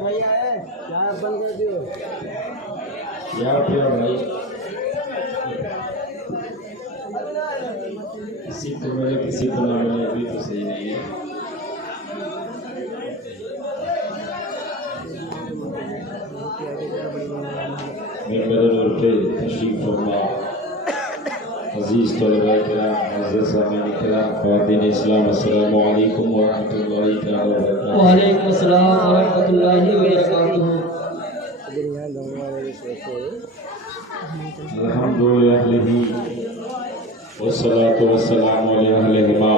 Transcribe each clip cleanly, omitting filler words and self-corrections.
بھائی کسی کو ملے کسی کو نہ ملے ابھی تو صحیح نہیں ہے. ممبر نور پہ تشریف فرما عزیز طلباء کرام، معزز سامعین کرام، خواتین اسلام، السلام علیکم ورحمۃ اللہ تعالی وبرکاتہ. وعلیکم السلام ورحمۃ اللہ وبرکاتہ. الحمد للہ والصلاة والسلام علی اہلہما،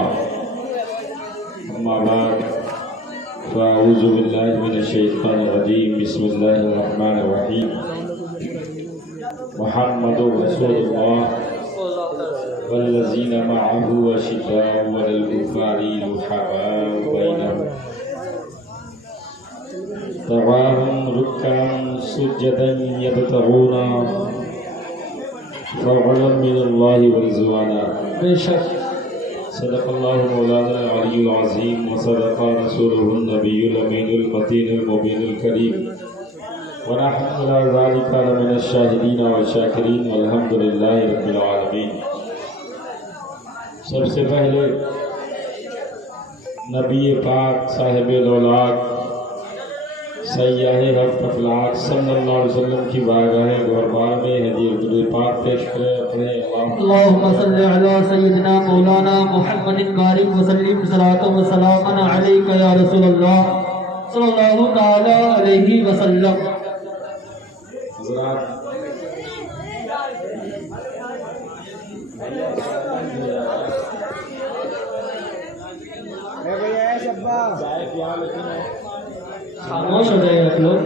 اما بعد فاعوذ باللہ من الشیطان الرجیم، بسم اللہ الرحمن الرحیم. محمد رسول اللہ والذین معه اشداء علی الکفار رحماء بینہم تراہم رکعا سجدا یبتغون فضلا من اللہ ورضوانا. بے شک صدق اللہ مولانا العلی العظیم وصدق رسولہ النبی الامین المتین المبین الکریم، ونحن على ذلك لمن الشاہدین والشاکرین والحمد للہ رب العالمین. سب سے پہلے نبی پاک صاحب دولات سیاح ہفت افلاک صلی اللہ علیہ وسلم کی بارگاہ گہربار میں ہدیہ درود پاک پیش کرے. اپنے اللہم صلی علی سیدنا مولانا محمد بارک وسلم صلاۃ و سلام علیک یا رسول اللہ صلی اللہ تعالی علیہ وسلم. حضرات خاموش ہو جائے آپ لوگ.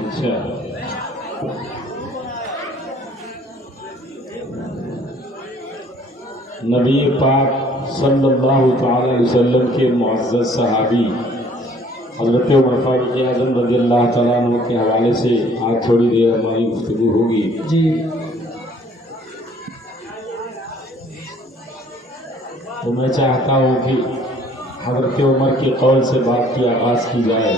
اچھا نبی پاک صلی اللہ تعالی علیہ وسلم کے معزز صحابی حضرت عمر فاروق اعظم رضی اللہ تعالیٰ عنہ کے حوالے سے آج تھوڑی دیر ہماری گفتگو ہوگی. جی تو میں چاہتا ہوں کہ حضرت عمر کے قول سے بات کی آغاز کی جائے.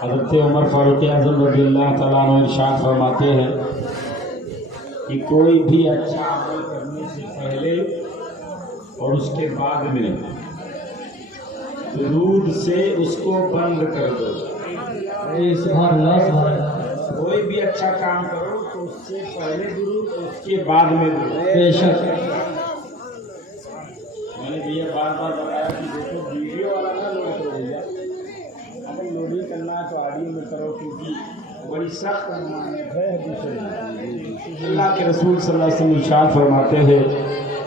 حضرت عمر فاروق اعظم رضی اللہ تعالیٰ عنہ ارشاد فرماتے ہیں کہ کوئی بھی اچھا عمل کرنے سے پہلے اور اس کے بعد میں درود سے اس کو بند کر دو. سبحان اللہ سبحان اللہ. کوئی بھی اچھا کام کرو تو اس سے پہلے درود اور اس کے بعد میں درود. بے شک میں نے بھی یہ بار بار بتایا کہ دیکھو ویڈیو والا نہ لوڈ کرو بھیا، اگر لوڈنگ کرنا ہے تو آڈیو میں کرو، کیونکہ بڑی سخت ممانعت ہے حدیث شریف. اللہ کے رسول صلی اللہ علیہ وسلم ارشاد فرماتے ہیں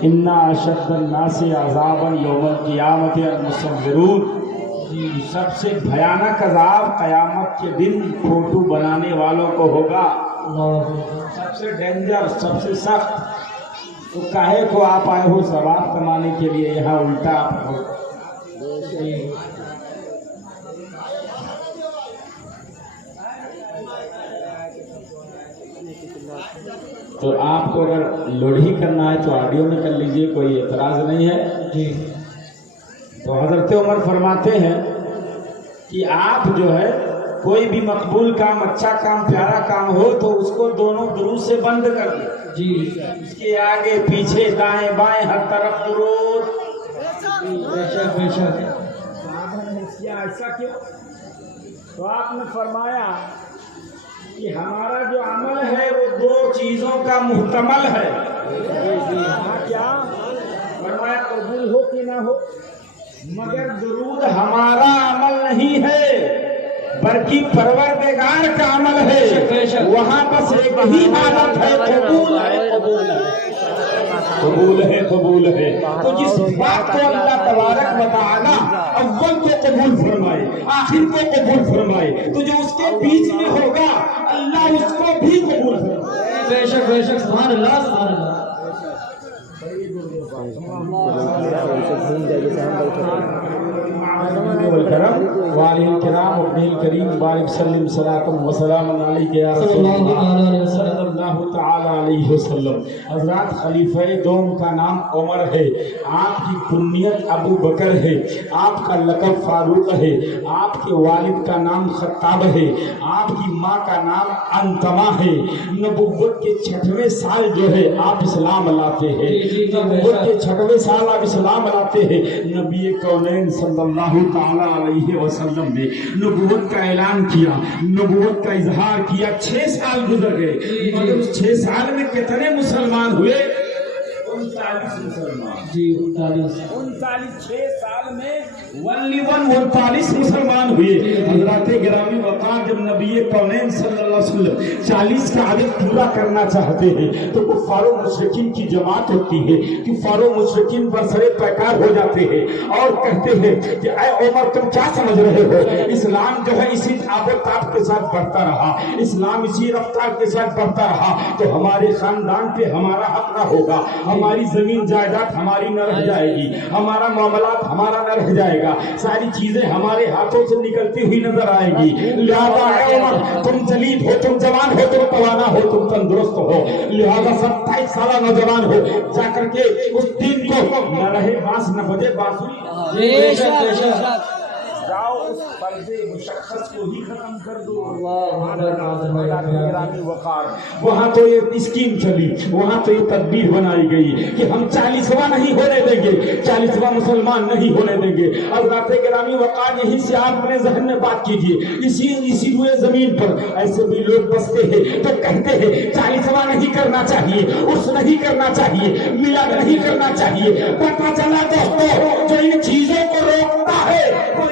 انا اشد الناس عذابا یوم القیامت المصورون. سب سے بھیانک عذاب قیامت کے دن فوٹو بنانے والوں کو ہوگا. سب سے ڈینجر، سب سے سخت. تو کاہے کو آپ آئے ہو ثواب کمانے کے لیے، یہاں الٹا ہو. تو آپ کو اگر لوڈھی کرنا ہے تو آڈیو میں کر لیجئے، کوئی اعتراض نہیں ہے. جی تو حضرت عمر فرماتے ہیں کہ آپ جو ہے کوئی بھی مقبول کام، اچھا کام، پیارا کام ہو تو اس کو دونوں درود سے بند کر دیں. جی اس کے آگے پیچھے دائیں بائیں ہر طرف درود. بے شک بے شک. ایسا کیوں؟ تو آپ نے فرمایا کہ ہمارا جو عمل ہے وہ دو چیزوں کا محتمل ہے. کیا فرمایا؟ قبول ہو کہ نہ ہو، مگر درود ہمارا عمل نہیں ہے بلکہ پروردگار کا عمل ہے. وہاں بس ایک ہی حالت ہے، قبول ہے قبول ہے قبول ہے قبول ہے. تو جس بات کو اللہ تبارک و تعالی اول کو قبول فرمائے، آخر کو قبول فرمائے، تو جو اس کے بیچ میں ہوگا اللہ اس کو بھی قبول فرمائے. بے شک بے شک. سبحان اللہ سبحان اللہ. والکرم والہ الکرام ابن الکریم بارک سلم صلاۃ و سلام علیک یا رسول اللہ صلی اللہ تعالی علیہ وسلم۔ حضرات خلیفہ دوم کا نام عمر ہے، آپ کی کنیت ابو بکر ہے، آپ کا لقب فاروق ہے، آپ کے والد کا نام خطاب ہے، آپ کی ماں کا نام انتما ہے۔ نبوت کے 6ویں سال جو ہے آپ اسلام لاتے ہیں، نبوت کے 6ویں سال آپ اسلام لاتے ہیں۔ نبی کونین صلی اللہ تعالی علیہ وسلم نے نبوت کا اعلان کیا، نبوت کا اظہار کیا، 6 سال گزر گئے، مگر اس 6 سال میں کتنے مسلمان ہوئے؟ 39 مسلمان۔ جی 39 6 سال میں 39 مسلمان ہوئے۔ حضرات گرامی وقار جب نبی کونین صلی اللہ علیہ وسلم 40 کا عدد پورا کرنا چاہتے ہیں تو کفار و مشرکین کی جماعت ہوتی ہے، کفار و مشرکین برسر پیکار ہو جاتے ہیں اور کہتے ہیں کہ اے عمر تم کیا سمجھ رہے ہو؟ اسلام جو ہے اسی آب و تاب کے ساتھ بڑھتا رہا، اسلام اسی رفتار کے ساتھ بڑھتا رہا تو ہمارے خاندان پہ ہمارا حق نہ ہوگا، ہماری زمین جائیداد ہماری نہ رہ جائے گی، ہمارا معاملات ہمارا نہ رہ جائے گا، ساری چیزیں ہمارے ہاتھوں سے نکلتی ہوئی نظر آئے گی۔ لہذا اے عمر تم جلیل ہو، تم جوان ہو، تم توانا ہو، تم تندرست ہو، لہذا 27 سالہ نوجوان ہو، جا کر کے اس دین کو نہ رہے بانس نہ بجے بانسری، بے شک بے شک جاؤ اس فرض مشخص کو ہی ختم کر دو۔ وہاں تو یہ اسکیم چلی، وہاں تو یہ تدبیر بنائی گئی کہ ہم 40واں نہیں ہونے دیں گے، 40واں مسلمان نہیں ہونے دیں گے۔ اور ذات گرامی وقار یہی سے آپ اپنے ذہن میں بات کیجیے، اسی روئے زمین پر ایسے بھی لوگ بستے ہیں تو کہتے ہیں 40واں نہیں کرنا چاہیے، عرس نہیں کرنا چاہیے، میلاد نہیں کرنا چاہیے۔ پتہ چلا دوستو جو ان چیزوں کو روکتا ہے وہ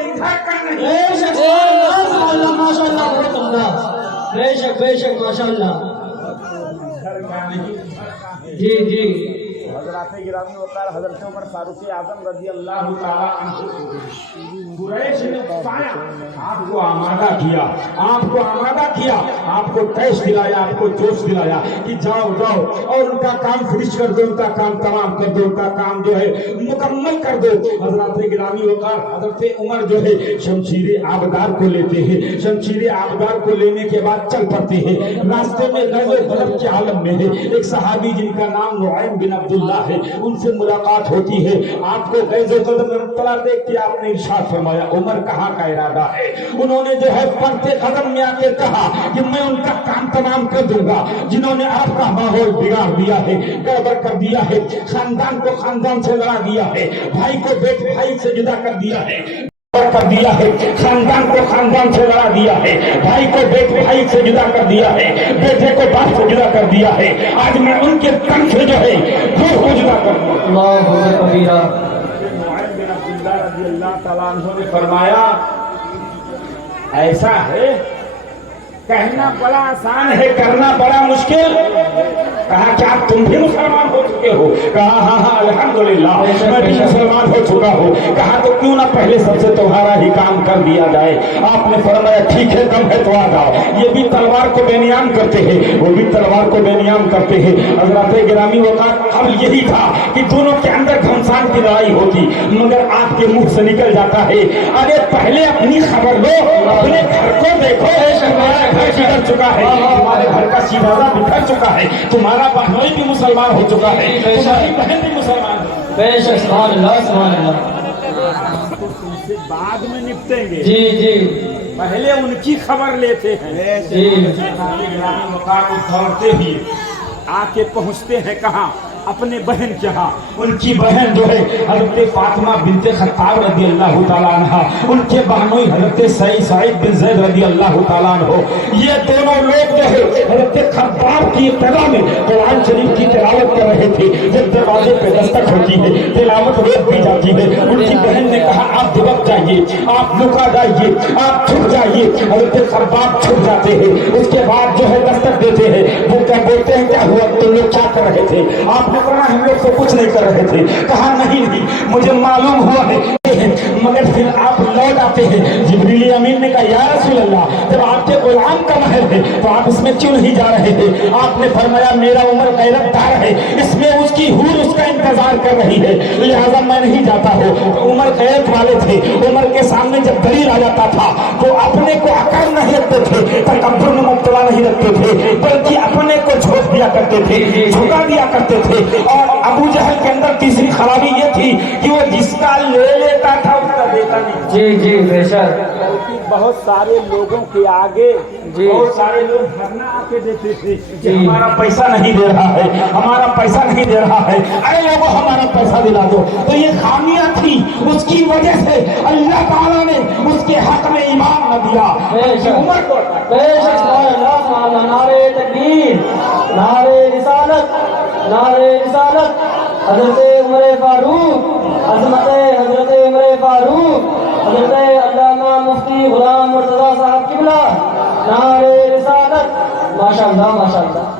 بے شک بے شک ماشاء اللہ۔ جی جی حضرات گرامی وقار حضرت عمر فاروق اعظم رضی اللہ تعالی عنہ قریش نے پایا، آپ کو آمادہ کیا، آپ کو آمادہ کیا، آپ کو تیش دلایا، آپ کو جوش دلایا کہ جاؤ جاؤ اور ان کا کام فنش کر دو، ان کا کام تمام کر دو، ان کا کام جو ہے مکمل کر دو۔ حضرات گرامی وقار حضرت عمر جو ہے شمشیر آبدار کو لیتے ہیں، شمشیر آبدار کو لینے کے بعد چل پڑتے ہیں۔ راستے میں غزوہ بدر کے عالم میں ہے ایک صحابی جن کا نام نعیم بن عبداللہ ہے، ان سے ملاقات ہوتی ہے۔ آپ کو غزوہ بدر میں مطلع دیکھ کے آپ نے ارشاد فرمایا عمر کہاں کا ارادہ ہے؟ انہوں نے جو ہے پڑھتے قدم میں آ کے کہا کہ میں ان کا کام تمام کر دوں گا جنہوں نے آپ کا ماحول بگاڑ دیا ہے، گڑبڑ کر دیا ہے، خاندان کو خاندان سے لڑا دیا ہے، بھائی کو بیٹے بھائی سے جدا کر دیا ہے، کر دیا ہے، خاندان کو خاندان سے لڑا دیا ہے، بھائی کو بیٹے بھائی سے جدا کر دیا ہے، بیٹے کو باپ سے جدا کر دیا ہے۔ آج میں ان کے تن سے جو ہے روح کو جدا کر دوں۔ اللہ کبیرہ۔ نعیم بن عبداللہ رضی اللہ تعالیٰ عنہ نے فرمایا ایسا ہے کہنا بڑا آسان ہے، کرنا بڑا مشکل۔ کہا کیا تم بھی مسلمان ہو چکے ہو؟ کہا ہاں ہاں الحمدللہ میں بھی مسلمان ہو چکا ہوں۔ کہا تو کیوں نہ پہلے سب سے تمہارا ہی کام کر دیا جائے؟ آپ نے فرمایا ٹھیک ہے دم ہے تو آ جاؤ۔ یہ بھی تلوار کو بے نیام کرتے ہیں، وہ بھی تلوار کو بے نیام کرتے ہیں۔ حضرات گرامی وقار قبل یہی تھا کہ دونوں کے اندر گھمسان کی لڑائی ہوتی، مگر آپ کے منہ سے نکل جاتا ہے ارے پہلے اپنی خبر لو، اپنے گھر کو دیکھو، تمہارا گھر بگڑ چکا ہے، تمہارے گھر کا سیدھا بکھر چکا ہے، تمہارا بہنوئی بھی مسلمان ہو چکا ہے، تمہاری بہن بھی مسلمان ہے۔ بے شک سبحان اللہ سبحان اللہ۔ تو تم سے بعد میں نپٹیں گے، جی جی پہلے ان کی خبر لیتے ہیں۔ جی مقام دوڑتے ہی آ کے پہنچتے ہیں کہاں؟ اپنے بہن کے ہاں۔ ان کی بہن جو ہے حضرت فاطمہ بنت خطاب رضی اللہ تعالیٰ عنہ، ان کے بہنوئی حضرت سعید بن زید رضی اللہ تعالیٰ عنہ، یہ دونوں لوگ جو ہے حضرت خطاب کی ابتدا میں قرآن شریف کی تلاوت کر رہے تھے۔ جب دروازے پہ دستک ہوتی ہے، تلاوت روک دی جاتی ہے، ان کی بہن نے کہا آپ دبک جائیے، آپ لکا جائیے، آپ چھپ جائیے۔ حضرت خطاب چھپ جاتے ہیں، اس کے بعد جو ہے دستک دیتے ہیں، وہ کیا بولتے ہیں کیا ہوا تم لوگ کیا کر رہے تھے؟ آپ نے کہا ہم لوگ تو کچھ نہیں کر رہے تھے۔ کہا نہیں مجھے معلوم ہوا ہے، مگر پھر آپ لوٹ आते हैं। जिब्रील अमीन ने कहा या रसूल अल्लाह, जब आपके गुलाम का महल है तो आप इसमें क्यों नहीं जा रहे हैं? आपने फरमाया मेरा उमर गैरतदार है, इसमें उसकी हूर उसका इंतजार कर रही है, लिहाजा मैं नहीं जाता हूँ। तो उमर गैरत वाले थे, उमर के सामने जब दलील आ जाता था तो अपने को अकड़ नहीं रखते थे, तकब्बुर में मुब्तला नहीं रखते थे, बल्कि अपने को झोंक दिया करते थे, झुका दिया करते थे। और अबू जहल के अंदर तीसरी खराबी ये थी कि वो जिसका ले लेता था उसका देता नहीं। जी जी बेशक। बल्कि बहुत सारे लोगों के आगे जी। बहुत सारे लोग धरना आके देते थे कि हमारा पैसा नहीं दे रहा है, हमारा पैसा नहीं दे रहा है, अरे लोगों हमारा पैसा दिला दो। तो ये खामियां थी, उसकी वजह से अल्लाह ताला ने उसके हक में ईमान न दिया। उमर को बेशक नारे तकबीर, नारे रिसालत, नारे रिसालत, हजरत उमर फारूक, हजरत उमर फारूक, हजरत अल्लामा मुफ्ती गुलाम मुर्तजा साहब किबला, नारे रिसालत। माशाअल्लाह माशाअल्लाह।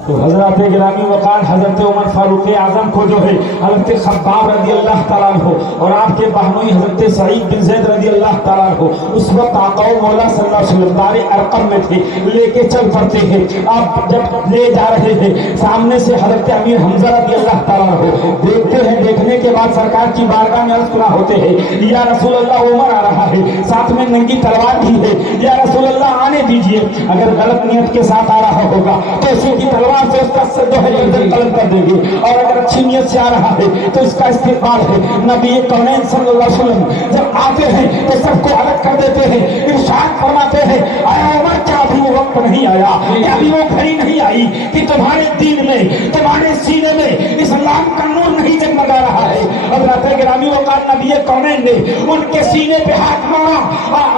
तो हजरत गिरामी वकार हजरत उमर फारूक आजम को जो है हजरत खब्बाब रजी अल्लाह ताला हो और आपके बहनोई हजरत सईद बिन ज़ैद रजी अल्लाह ताला हो उस वक्त आका मौला सल्लल्लाहु अलैहि वसल्लम दारे अरकम में थे, लेके चल पड़ते हैं। आप जब ले जा रहे हैं सामने से हजरत अमीर हमजा रजी अल्लाह ताला हो देखते हैं, देखने के बाद सरकार की बारगाह में अर्ज कुरा होते हैं या रसूल अल्लाह उमर आ रहा है, साथ में नंगी तलवार भी है, या रसूल अल्लाह आने दीजिए। अगर गलत नियत के साथ आ रहा होगा तो इसी की तलवार से उसका सर जो है गर्दन कलम कर देंगे, और अगर अच्छी नियत से आ रहा है तो इसका इस्तेमाल है। नबी कौनैन सल्लल्लाहु अलैहि वसल्लम जब आते हैं तो सबको अलग कर देते हैं, इरशाद फरमाते हैं आया उमर, क्या अभी वो वक्त नहीं आया, क्या अभी वो घड़ी नहीं आई कि तुम्हारे दीन में, तुम्हारे सीने में इस्लाम का नूर नहीं जगमगा रहा है। हज़रत गिरामी वक़ार नबी कौनैन ने उनके सीने पे हाथ मारा,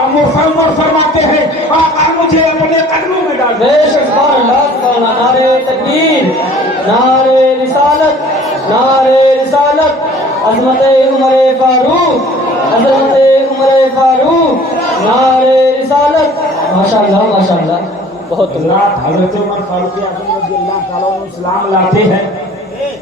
उमर फरमाते हैं आका मुझे अपने कदमों में डाल दे। नारे तकबीर, नारे रिसालत, नारे रिसालत, अज़मत उमर फारूक, अज़मत उमर फारूक, नारे रिसालत। माशाअल्लाह माशाअल्लाह। बहुत हज़रत उमर फारूक आज़म रज़ियल्लाहु ताला अन्हु इस्लाम लाते हैं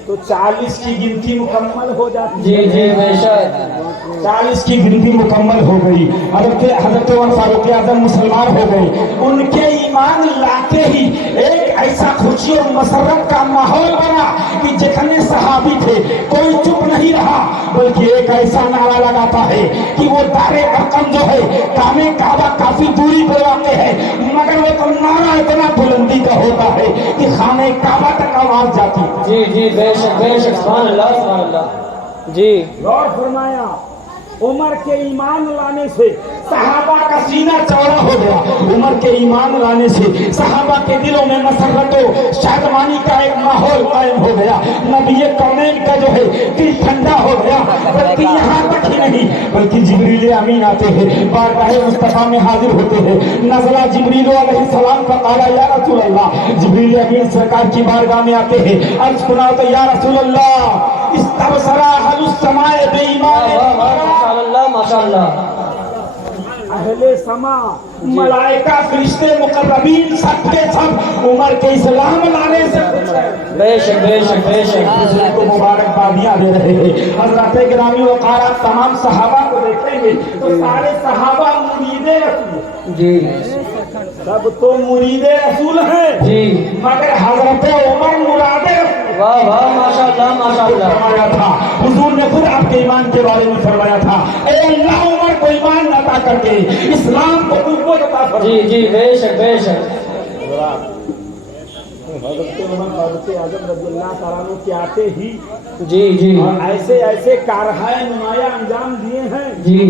तो 40 की गिनती मुकम्मल हो जाती है। जी जी बेशक 40 की गिनती मुकम्मल हो गई। हज़रत उमर फारूक आज़म मुसलमान हो गए। उनके ईमान लाते ही एक ऐसा खुशी और मसरत का माहौल बना कि जितने सहाबी थे कोई चुप नहीं रहा, बल्कि एक ऐसा नारा लगाता है कि वो दारे अरकम जो है कामे काबा काफी दूरी पर वाक़ है, मगर वो तो नारा इतना बुलंदी का होता है कि खाने काबा तक आवाज जाती। जी जी बेशक बेशक, सुभान अल्लाह सुभान अल्लाह। जी गौर फरमाया, उमर के ईमान लाने से सहाबा का सीना चौड़ा हो गया। उमर के ईमान लाने से सहाबा के दिलों में मसरत शादमानी का एक माहौल कायम हो गया। नबी कौनैन का जो है दिल ठंडा हो गया। बल्कि यहाँ तक ही नहीं, बल्कि जिब्रील अमीन आते हैं, बारगाह मुस्तफा में हाजिर होते हैं। नज़ला जिब्रील अलैहिस्सलाम का काला या रसूल अल्लाह, जिब्रील अमीन सरकार की बारगाह में आते हैं, अर्ज सुनाओ तो या रसूल अल्लाह इस्तबसरा हलुस समाए बेईमान माशाअल्लाह माशाअल्लाह। अहले समा, मलाइका, फरिश्ते, मुकर्रबीन सब के सब उमर के इस्लाम लाने से बेशक बेशक बेशक को मुबारकबादियां दे रहे हैं। हज़रत गिरामी वक़ार आप तमाम सहाबा को देखेंगे तो सारे सहाबा मुरीदे रसूल जी, सब तो मुरीदे रसूल हैं जी, मगर हज़रत उमर मुरादे रसूल। वाह वाह माशाअल्लाह माशाअल्लाह। फरमाया था हुजूर ने खुद आपके ईमान के बारे में फरमाया था, ए अल्लाह उमर को ईमान अता करके इस्लाम को कुव्वत अता फरमा। जी जी बेशक बेशक। हज़रत उमर फारूक आज़म रज़ियल्लाहु ताला अन्हु के आते ही जी जी और ऐसे ऐसे कारहाए नुमाया अंजाम दिए हैं। जी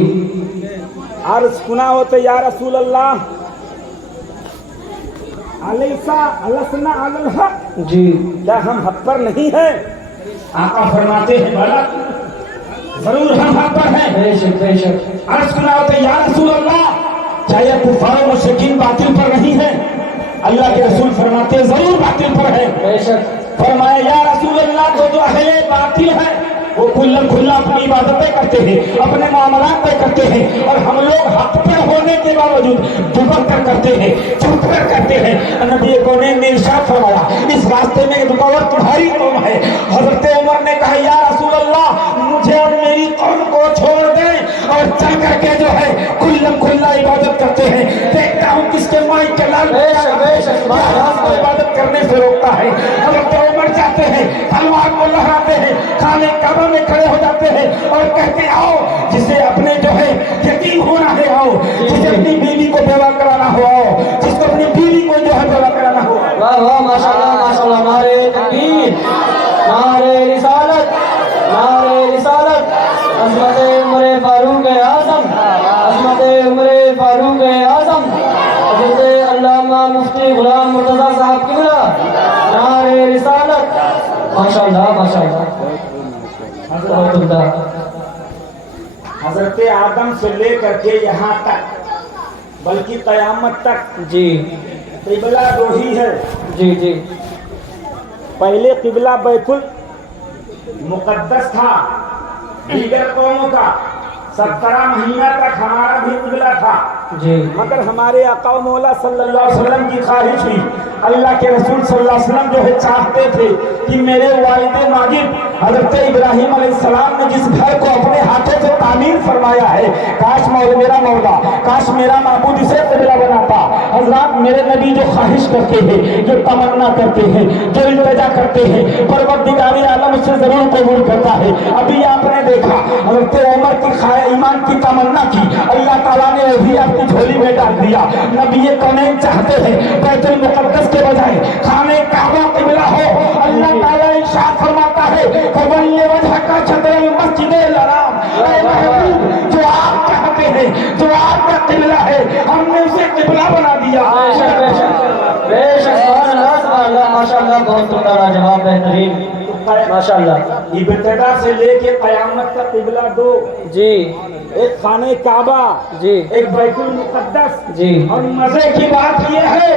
अर्ज सुना हो तो या रसूल अल्लाह अलैसा अलसना अलल हक, जी क्या हम हक पर नहीं हैं? आका फरमाते हैं भला जरूर हम हक पर हैं। बेशक बेशक। अर्ज सुना हो तो या रसूल अल्लाह क्या ये कुफार और मुशरिकीन बातिल पर नहीं है? अल्लाह के रसूल फरमाते हैं जरूर बातिल पर है। बेशक। फरमाया या रसूल अल्लाह तो जो अहले बातिल है वो खुल्लम खुल्ला अपनी इबादतें करते हैं, अपने मामलात तय करते हैं, और हम लोग हक पर होने के बावजूद दुबक कर करते हैं, छुप कर करते हैं। नबी कौनैन ने इरशाद फरमाया इस रास्ते में रुकावट तुम्हारी कौम है। हज़रत उमर ने कहा या रसूल अल्लाह मुझे مجھے اور میری قوم کو چھوڑ دیں اور چل کر کے جو ہے کھلم کھلا عبادت کرتے ہیں. دیکھتا ہوں کس کے مائی کے لال کو عبادت کرنے سے روکتا ہے. حضرت عمر جاتے ہیں, تلوار کو لہراتے ہیں, خانے کعبہ میں کھڑے ہو جاتے ہیں اور کہتے آؤ جسے اپنے جو ہے یتیم ہونا ہے آؤ, جسے اپنی بیوی کو بیوہ کرانا ہو آؤ, جس کو اپنی بیوی کو جو ہے بیوہ کرانا ہو. واہ واہ ماشاءاللہ ماشاءاللہ. نعرہ تکبیر, نعرہ رسالت, نعرہ رسالت. عظمت عمر فاروق اعظم, عظمت عمر فاروق اعظم, حضرت علامہ مفتی غلام مرتضیٰ صاحب قبلہ, نعرہ رسالت. ماشاءاللہ ماشاءاللہ. بہت عمدہ. حضرت آدم سے لے کر کے یہاں تک بلکہ قیامت تک جی قبلہ دو ہی ہے. جی جی پہلے قبلہ بیت المقدس تھا دیگر قوموں کا, 17 مہینہ تک ہمارا بھی قبلہ تھا, جی مگر ہمارے آقا و مولا صلی اللہ علیہ وسلم کی خواہش ہوئی. اللہ کے رسول صلی اللہ علیہ وسلم جو ہے چاہتے تھے کہ میرے والد ماجد حضرت ابراہیم علیہ السلام نے جس گھر کو اپنے ہاتھوں سے تعمیر فرمایا ہے, کاش میرا مولا, کاش میرا معبود اسے قبلہ بناتا. حضرات میرے نبی جو خواہش کرتے ہیں, جو تمنا کرتے ہیں, جو التجا کرتے ہیں, پروردگار عالم اس سے ضرور قبول کرتا ہے. ابھی آپ نے دیکھا حضرت عمر کی ایمان کی تمنا کی, اللہ تعالیٰ نے ابھی آپ کی جھولی میں ڈال دیا. نبی کونین چاہتے ہیں بیت المقدس کے بجائے خانہ کعبہ قبلہ ہو. اللہ تعالیٰ ارشاد فرماتا ہے فَوَلِّ وَجْهَكَ شَطْرَ الْمَسْجِدِ الْحَرَامِ. اے محبوب, جو آپ چاہتے ہیں, جو آپ کا قبلہ ہے, ہم نے اسے قبلہ بنا دیا. بے شک سبحان اللہ سبحان اللہ. ماشاءاللہ بہت عمدہ جواب, بہترین ماشاءاللہ. ابتدا سے لے کے قیامت کا قبلہ دو, جی ایک خانہ کعبہ, جی ایک بیت المقدس. جی اور مزے کی بات یہ ہے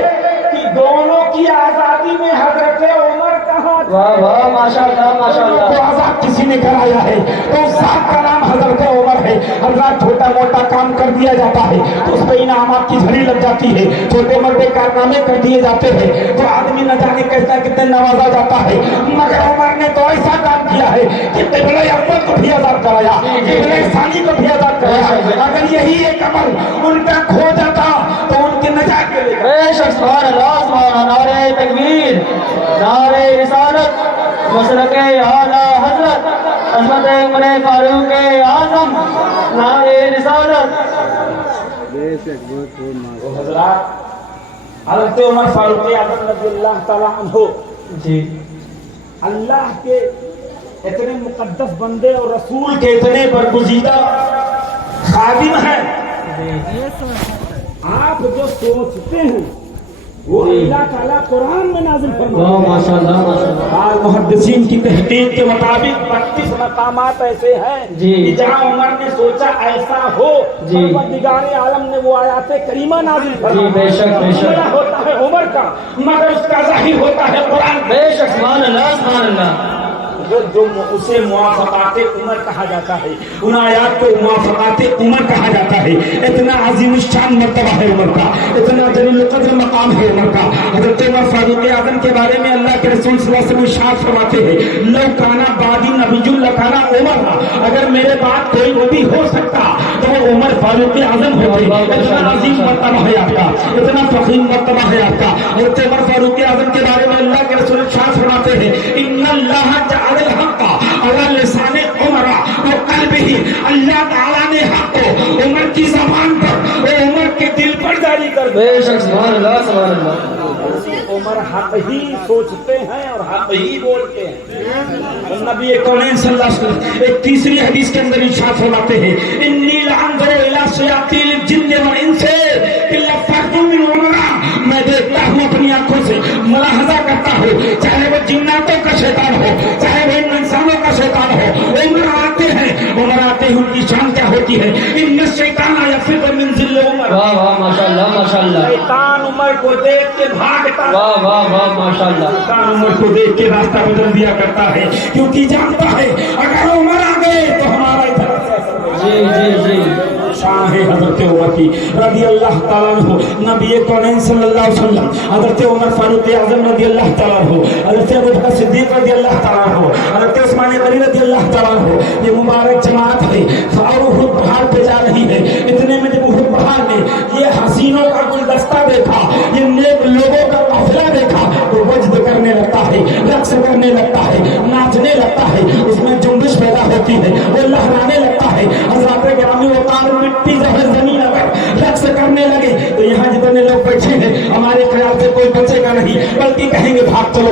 کہ دونوں کی آزادی میں حضرت عمر کہاں تھے. واہ واہ ماشاءاللہ ماشاءاللہ. تو آزاد کسی نے کرایا ہے تو اس ذات کا نام حضرت عمر ہے. حضرات چھوٹا موٹا کام کر دیا جاتا ہے تو اس پہ انعامات کی جھڑی لگ جاتی ہے, چھوٹے موٹے کارنامے کر دیے جاتے ہیں تو آدمی نہ جانے کیسا کتنے نوازا جاتا ہے. مگر عمر نے تو ایسا کام کیا ہے کہ قبلہ اول کو بھی آزاد کرایا, قبلہ ثانی کو بھی آزاد کرایا. اگر یہی ایک عمل ان کا کھو جاتا تو ان کے نجات کے لیے. بے شک سبحان اللہ سبحان اللہ. نعرہ تکبیر, نعرہ رسالت, مسلک اعلیٰ حضرت عظمت عمر فاروق اعظم, نعرہ رسالت. حضرات حضرت عمر فاروق اعظم رضی اللہ تعالیٰ عنہ جی اللہ کے اتنے مقدس بندے اور رسول کے اتنے برگزیدہ خادم ہیں. آپ جو سوچتے ہیں وہ اللہ تعالیٰ قرآن میں نازل فرماتا ہے. ماشاءاللہ ماشاءاللہ. بعض محدثین کی تحقیق کے مطابق 32 مقامات ایسے ہیں جی. کہ جہاں عمر نے سوچا ایسا ہو, جی. پروردگار عالم نے وہ آیات کریمہ نازل جی فرمائی. بے شک بے شک. بڑا ہوتا ہے عمر کا مگر اس کا ظاہر ہوتا ہے قرآن. بے شک سبحان اللہ سبحان اللہ. جو اسے موافقات عمر کہا جاتا ہے, ان آیات کو موافقات عمر کہا جاتا ہے. اتنا عظیم الشان مرتبہ ہے عمر کا, اتنا جلیل القدر مقام ہے عمر کا. حضرت عمر فاروق اعظم کے بارے میں اللہ کے رسول صلی اللہ علیہ وسلم ارشاد فرماتے ہیں لو کانا بعدی نبی لکانا عمر, اگر میرے بعد کوئی نبی ہو سکتا تو وہ عمر فاروق اعظم ہوتے. اتنا عظیم مرتبہ ہے آپ کا, اتنا فخیم مرتبہ ہے آپ کا. حضرت عمر فاروق اعظم کے بارے میں اللہ کے رسول ارشاد فرماتے ہیں ان اللہ جعل الحق علی لسان عمر وقلبہ. اللہ تعالیٰ نے حق کو عمر کی زبان پر اور عمر کے دل پر جاری کر دیا. بے شک سبحان اللہ سبحان اللہ. عمر حق ہی سوچتے ہیں اور حق ہی بولتے ہیں. نبی کونین صلی اللہ علیہ وسلم ایک تیسری حدیث کے اندر ارشاد فرماتے ہیں انی لانظر الی شیاطین الجن والانس لفرد من عمر. میں دیکھتا ہوں اپنی آنکھوں سے, ملاحظہ کرتا ہوں, چاہے وہ جناتوں کا شیطان ہو چاہے وہ انسانوں کا شیطان ہو, عمر آتے ہیں. عمر آتے ہیں ان کی شان کیا ہوتی ہے ان الشیطان یفر من ذل عمر. واہ واہ ماشاءاللہ ماشاءاللہ. شیطان عمر کو دیکھ کے بھاگتا, واہ واہ واہ ماشاءاللہ. شیطان عمر کو دیکھ کے راستہ بدل دیا کرتا ہے کیونکہ جانتا ہے اگر عمر آ گئے تو ہمارا ادھر. جی جی جی. शान है हजरत उमर की रजी अल्लाह ताला अन्हु। नबी कौनैन सल्लल्लाहु अलैहि वसल्लम, हजरत उमर फारूक आजम रजी अल्लाह ताला अन्हु, हजरत अबू बकर सिद्दीक रजी अल्लाह ताला अन्हु, हजरत उस्मान गनी रजी अल्लाह ताला अन्हु, ये मुबारक जमात है और उहुद पहाड़ पे जा रही है। इतने में जब उहुद पहाड़ में ये हसीनों का गुलदस्ता देखा, ये नेक लोगों का काफिला देखा तो वज्द करने लगता है, रक्स करने लगता है, नाचने लगता है, उसमें जुम्बिश पैदा होती है, वो लहराने लगता है। हज़रात गिरामी वक़ार मिट्टी जहर जमीन अगर रक्स करने लगे तो यहाँ जितने लोग बैठे हैं हमारे ख्याल से कोई बचेगा नहीं, बल्कि कहेंगे भाग चलो,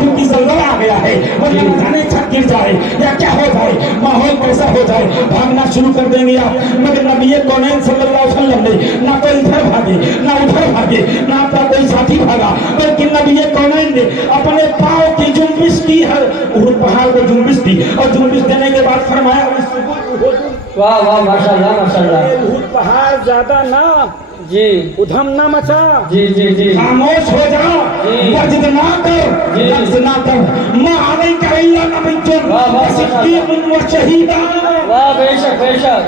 क्योंकि जलजला आ गया है, वरना जाने छत गिर जाए या क्या हो जाए, माहौल कैसा हो जाए, भागना शुरू कर देंगे आप। मगर नबी कौनैन सल्लल्लाहु अलैहि वसल्लम ने ना तो इधर भागे ना उधर भागे ना आपका कोई साथी भागा, बल्कि नबी कौनैन ने अपने पाँव की जुम्बिश की है, उहुद पहाड़ को जुम्बिश दी और जुम्बिश देने के बाद फरमाया वाह वाह माशाल्लाह माशाल्लाह। उहुद पहाड़ ज्यादा ना जी उधम ना मचा, जी जी जी खामोश हो जा, वज्द ना कर, रक्स ना कर, मां अलैका इल्ला नबिय्युन व सिद्दीकुन व शहीदा। वाह बेशक बेशक।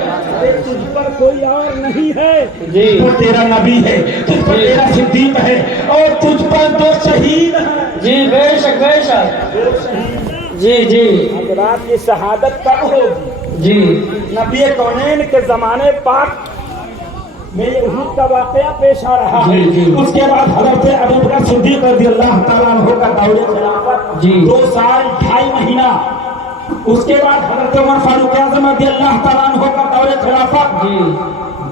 तुझ पर कोई और नहीं है जी, वो तेरा नबी है, तुझ पर तेरा सिद्दीक है और तुझ पर दो शहीद हैं। जी बेशक बेशक। जी जी अब रात ये शहादत कब होगी? जी नबी कौनैन के जमाने पाक में ये उहुद का वाकया पेश आ रहा है। जी, जी। उसके बाद हज़रत अबू बकर सिद्दीक रज़ियल्लाहु ताला अन्हु का दौरे खिलाफत जी। 2 साल 2.5 महीना। उसके बाद हज़रत उमर फारूक आज़म रज़ियल्लाहु ताला अन्हु का दौरे खिलाफत जी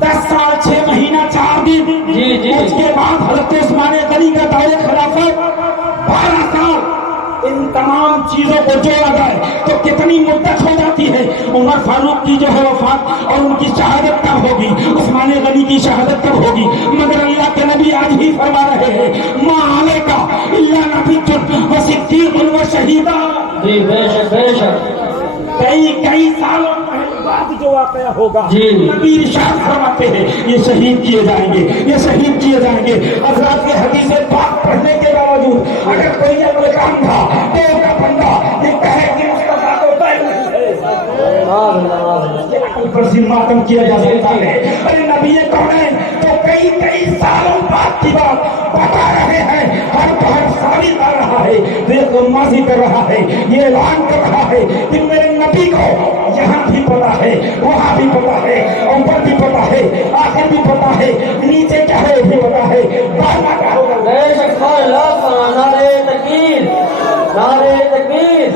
10 साल 6 महीना 4 दिन। जी, जी। उसके बाद हज़रत उस्मान गनी का दौरे खिलाफत 12 साल। इन तमाम चीजों को जोड़ा जाए तो कितनी मुद्दत हो जाती है। उमर फारूक की जो है वफात और उनकी शहादत कब होगी, उस्मान गनी की शहादत कब होगी? मगर अल्लाह के नबी आज ही फरमा रहे हैं मां अलैका इल्ला नबिय्युन व सिद्दीकुन व शहीदा। जी बेशक बेशक। कई सालों पहले बाद जो वाकया होगा, जी। नबी इरशाद फरमाते हैं ये शहीद किए जाएंगे, ये शहीद किए जाएंगे। हज़रत के हदीस पाक पढ़ने के बावजूद अगर कोई अमल काम था तो उसका बंदा ये कहे कि मुस्तफा को तय नहीं है, ये अकल पर सिमातम किया जा सकता है। अरे नबी कौनैन तो कई सालों बाद की बात बता रहे हैं, हर साबित आ रहा है, देखो माजी कर रहा है, ये ऐलान कर रहा है कि मेरे नबी को यहाँ भी पता है, वहाँ भी पता है, ऊपर भी पता है, आखिर भी पता है, नीचे क्या है भी पता है, बाहर क्या होगा। बेशक नारे तकबीर, नारे तकबीर,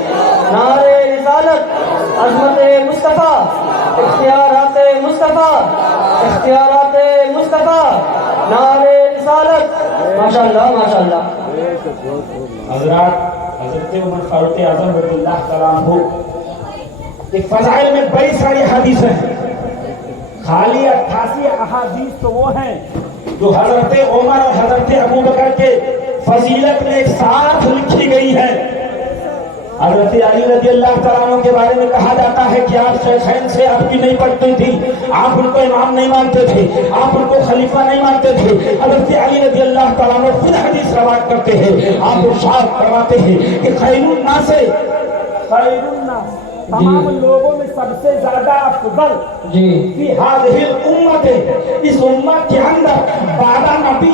नारे रिसालत, अज़मत मुस्तफ़ा, इख्तियारात मुस्तफ़ा, इख्तियारात मुस्तफ़ा, नारे रिसालत। माशाल्लाह माशाल्लाह। हज़रत उमर फारूक आज़म रज़ियल्लाहु ताला अन्हु के फ़ज़ाइल में बड़ी सारी हदीस हैं। खाली 88 अहादीस तो वो हैं जो हज़रत उमर और हज़रत अबू बकर के फजीलत में एक साथ लिखी गई है। हज़रत अली रज़ियल्लाहु ताला अन्हु के बारे में कहा जाता है कि आप शेखैन से आपकी नहीं पढ़ती थी, आप उनको इमाम नहीं मानते थे, आप उनको खलीफा नहीं मानते थे। हज़रत अली रज़ियल्लाहु ताला अन्हु खुद हदीस रवायत करते हैं, आप इरशाद करवाते हैं कि खैरुन नास, तमाम लोगों में सबसे ज्यादा अफजल जी फी हाज़िहिल उम्मत, इस उम्मत के अंदर बादा नबी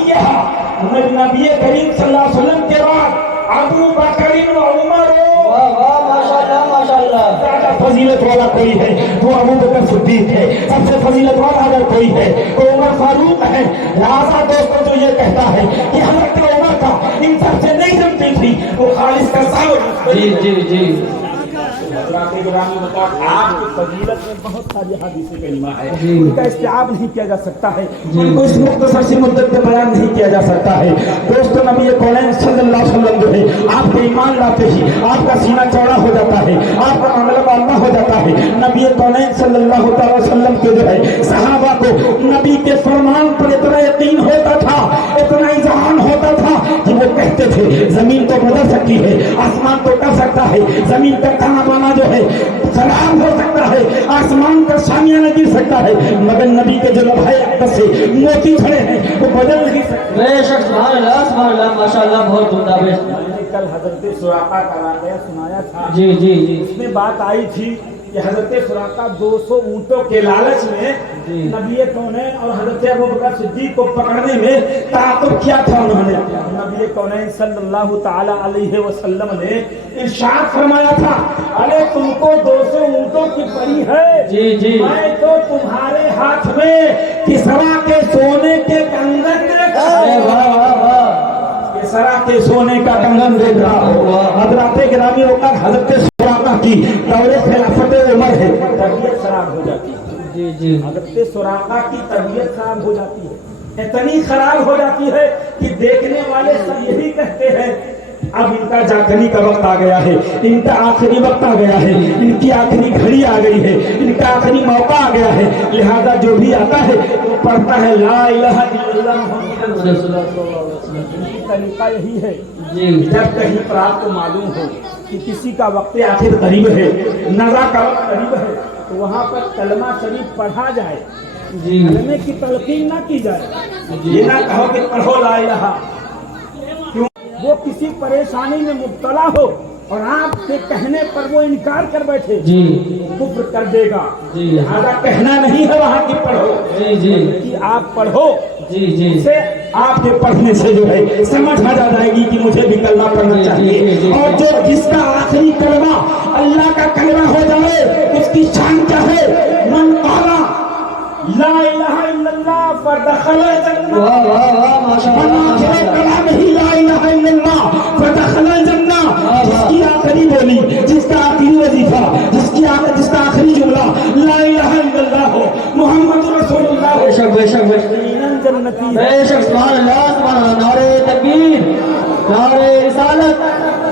नबी करीम सल्लल्लाहु अलैहि वसल्लम के बाद अबू बकर व उमर, वाह वाह माशाल्लाह माशाल्लाह। ज्यादा फजीलत वाला कोई है वो अबू बकर सिद्दीक है, सबसे फजीलत वाला अगर कोई है तो उमर फारूक है। लिहाजा दोस्तों जो ये कहता है कि हज़रत उमर का इन सबसे नहीं जमती थी वो खालिस का साव। जी जी जी आपकी फजीलत में बहुत सारी हदीसें करीमा है, जी। उनका इस्तेआब नहीं किया जा सकता है, उनको इस मुख्तसर सी मुद्दत में बयान नहीं किया जा सकता है। दोस्तों नबी कौनैन सल्लल्लाहु अलैहि वसल्लम जो है आपके ईमान लाते ही आपका सीना चौड़ा हो जाता है, आपका मामला मालूम हो जाता है। नबी कौनैन सल्लल्लाहु अलैहि वसल्लम के जो है सहाबा को नबी के फरमान पर इतना यकीन होता था, इतना इज़हान होता था कि वो कहते थे जमीन तो बदल सकती है, आसमान तो कर सकता है, जमीन का खाना बाना जो है सलाम हो सकता है, आसमान का सामियाना गिर सकता है, मगर नबी के जो लम्हे अक़दस से मोती खड़े हैं वो बदल नहीं सकते। बेशक सुभानअल्लाह सुभानअल्लाह माशाल्लाह। बहुत उम्दा। मैंने कल हज़रत सुराक़ा का वाक़या सुनाया था, जी जी जी उसमें बात आई थी कि हजरत सुराका 200 ऊंटों के लालच में नबी कौनैन और हजरत अबू बकर सिद्दीक को पकड़ने में ताक़ुब किया था उन्होंने। नबी कौनैन सल्लल्लाहु ताला अलैहि वसल्लम ने इरशाद फरमाया था, अरे तुमको 200 ऊंटों की पड़ी है, जी जी मैं तो तुम्हारे हाथ में किसरा के सोने के कंगन अरे वाह वाह वाह किसरा के सोने का कंगन देख रहा हो। हजरत गिरामी होकर हजरत सुराका की दौरे खिलाफत उमर है, तबीयत खराब हो जाती है। जी जी हजरत सुराका की तबीयत खराब हो जाती है, इतनी खराब हो जाती है कि देखने वाले सब यही कहते हैं अब इनका जागने का वक्त आ गया है, इनका आखिरी वक्त आ गया है, इनकी आखिरी घड़ी आ गई है, इनका आखिरी मौका आ गया है। लिहाजा जो भी आता है वो पढ़ता है ला इलाहा इल्लल्लाह मुहम्मदुर रसूलुल्लाह। इनकी तरीका यही है, जी जब कहीं पर आपको मालूम हो कि किसी का वक्त आखिर करीब है, नज़ा का वक्त करीब है, तो वहाँ पर कलमा शरीफ पढ़ा जाए, जी कलमे की तलकीन ना की जाए। ये ना कहो कि पढ़ो ला इलाहा, क्यों? वो किसी परेशानी में मुब्तला हो और आपके कहने पर वो इनकार कर बैठे, जी कुफ्र कर देगा। जी लिहाजा कहना नहीं है वहाँ की पढ़ो, जी जी कि आप पढ़ो। जी जी से आपके पढ़ने से जो है समझ आ जाएगी कि मुझे भी कलमा पढ़ना चाहिए। और जो जिसका आखिरी कलमा अल्लाह का कलमा हो जाए उसकी शान क्या है, मन काला ला इलाहा इल्लल्लाह फदखल जन्नह, वाह वाह वाह माशाअल्लाह कलाम ही ला इलाहा इल्लल्लाह फदखल जन्नह। जिसकी आखिरी बोली, जिसका आखिरी वजीफा, जिसका आखिरी जुमला ला इलाहा इल्लल्लाह हो, मुहम्मदुर रसूलुल्लाह हो, बेशक बेशक बेशक जन्नती है। बेशक सुभान अल्लाह सुभान अल्लाह। नारे तकबीर, नारे रिसालत,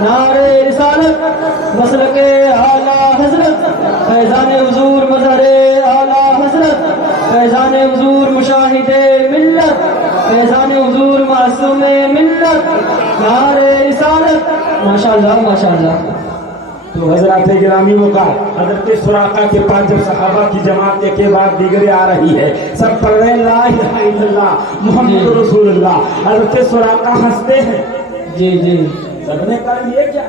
नारे रिसालत, मसलके आला हजरत, फैजान हुजूर मज़हरे आला हजरत, फैजान हुजूर मुशाहिदे मिल्लत, फैजान हुजूर मासूमे मिल्लत, नारे रिसालत। माशाअल्लाह माशाअल्लाह। तो हजरत गिरामी का हजरत सुराका के पास जब सहाबा की जमात एक के बाद दीगरे आ रही है, सब पढ़ रहे ला इलाहा इल्लल्लाह मुहम्मदुर रसूलुल्लाह। हजरत सुराका हंसते हैं, जी जी सबने कहा ये क्या,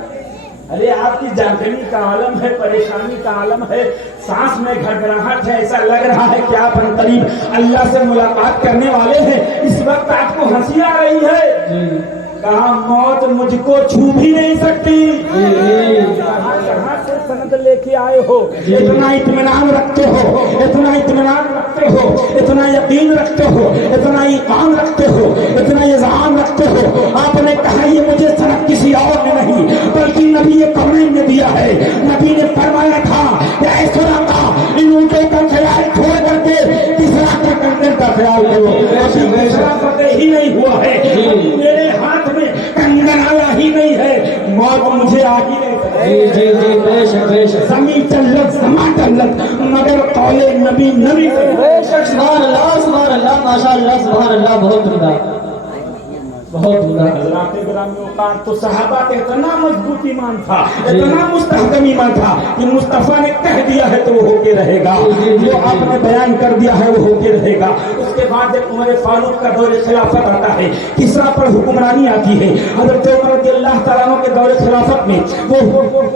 अरे आपकी जागनी का आलम है, परेशानी का आलम है, सांस में घबराहट है, ऐसा लग रहा है कि आप करीब अल्लाह से मुलाकात करने वाले हैं, इस वक्त आपको हंसी आ रही है। कहा मौत मुझको छू भी नहीं सकती। कहाँ से सनद लेके आए हो, इतना इत्मीनान रखते हो, इतना इत्मीनान रखते हो, इतना यकीन रखते हो, इतना ईमान रखते हो, इतना इज़ाम रखते हो। आपने कहा ये मुझे सनद किसी और ने नहीं बल्कि नबी कौनैन ने दिया है। नबी ने फरमाया था कि ऐ सुराका इन ऊँटों का ख्याल छोड़ करके तीसरा के कंगन का ख्याल करो। तीसरा फतेह ही नहीं हुआ है, मेरे हाथ में कंगन आया ही नहीं है, मौत मुझे आ ही नहीं जी जी जी बेशक बेशक समी चल्लत समा चल्लत मगर कौले नबी नबी बेशक सुभान अल्लाह माशाअल्लाह सुभान अल्लाह। बहुत उम्दा बहुत उम्दा। हज़रात गिरामी औक़ात तो सहाबा का इतना मजबूत ईमान था, इतना मुस्तहकम ईमान था कि मुस्तफ़ा ने कह दिया है तो वो होके रहेगा, जो आपने बयान कर दिया है वो होके रहेगा। उसके बाद जब उमर फारूक का दौर खिलाफत आता है, किसरा पर हुक्मरानी आती है, हज़रत उमर रज़ियल्लाहु तआला अन्हु के दौर खिलाफत में वो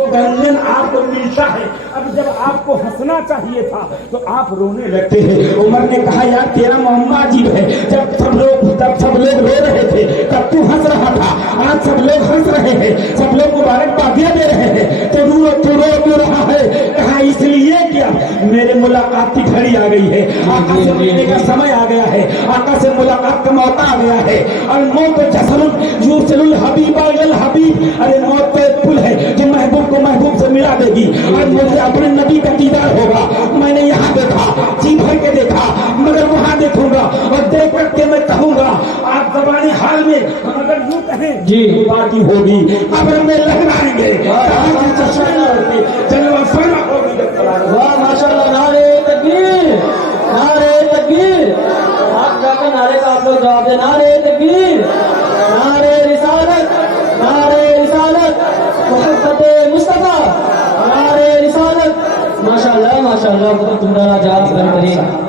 कंगन आपको मिलता है। अब जब आपको हंसना चाहिए था तो आप रोने लगते हैं। उमर ने कहा यार तेरा मोहम्मद अजीब है, जब सब लोग रो रहे थे तब तू हंस रहा था, आज सब लोग हंस रहे हैं, सब लोग मुबारकबादियां दे रहे हैं, तो तू रो क्यों रहा है? कहा इसलिए क्या मेरे मुलाकात की घड़ी आ गई है, आका से मिलने का समय आ गया है, आका से मुलाकात का मौका आ गया है। और मौत जसरुल हबीब अल हबीब, अरे मौत तो एक पुल है जो महबूब को महबूब से मिला देगी। और मुझे अपने नबी का दीदार होगा, मैंने यहाँ देखा, जी भर के देखा, मगर वहाँ देखूंगा और देख करके मैं कहूँगा आप ज़बानी हाल में हम अगर यूँ कहें जी बात ही होगी, कब्र में लहराएंगे, जलवा फरमा होगी। वाह माशाअल्लाह। नारे तकबीर, नारे तकबीर। आप जाकर नारे का आप लोग जवाब दें। नारे तकबीर, नारे रिसालत, नारे रिसालत, मोहब्बते मुस्तफा, नारे रिसालत। माशाअल्लाह माशाअल्लाह बहुत उम्दा जवाब बेहतरीन।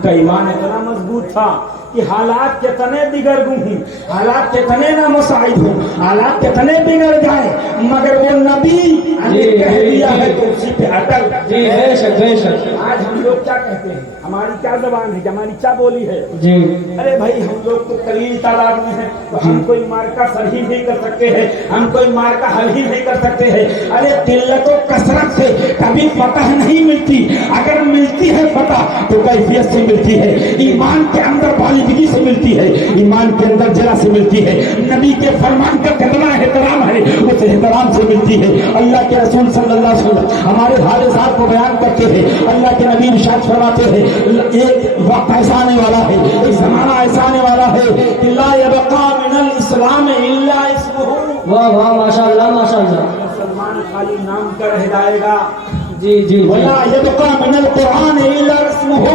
का ईमान इतना मजबूत था کہ حالات کتنے دیگرگوں ہوں، حالات کتنے نامساعد ہوں، حالات کتنے بگڑ جائیں، مگر وہ نبی نے کہہ دیا ہے تو اسی پہ اٹل۔ جی بے شک بے شک۔ آج ہم لوگ کیا کہتے ہیں، ہماری کیا زبان ہے، ہماری کیا بولی ہے؟ جی ارے بھائی ہم لوگ تو قلیل تعداد میں ہیں تو ہم کوئی مارکا صحیح نہیں کر سکتے ہیں، ہم کوئی مارکا حل ہی نہیں کر سکتے ہیں۔ ارے قلت و کثرت سے کبھی فتح نہیں ملتی، اگر ملتی ہے فتح تو کیفیت سے ملتی ہے، ایمان کے اندر بالغی سے ملتی ہے، ایمان کے اندر جرا سے ملتی ہے، نبی کے فرمان کا کتنا احترام ہے اس احترام سے ملتی ہے۔ اللہ کے رسول صلی اللہ علیہ وسلم ہمارے حادثات کو بیان کرتے ہیں، اللہ کے نبی ارشاد فرماتے ہیں ایک وقت ایسا آنے والا ہے، ایک زمانہ ایسا آنے والا ہے کہ لا یبقى من الاسلام الا اسمہ، واہ واہ ماشاء اللہ ماشاء اللہ۔ مسلمان خالی نام کا رہ جائے گا، جی جی ولا يبقى من القرآن الا اسمه،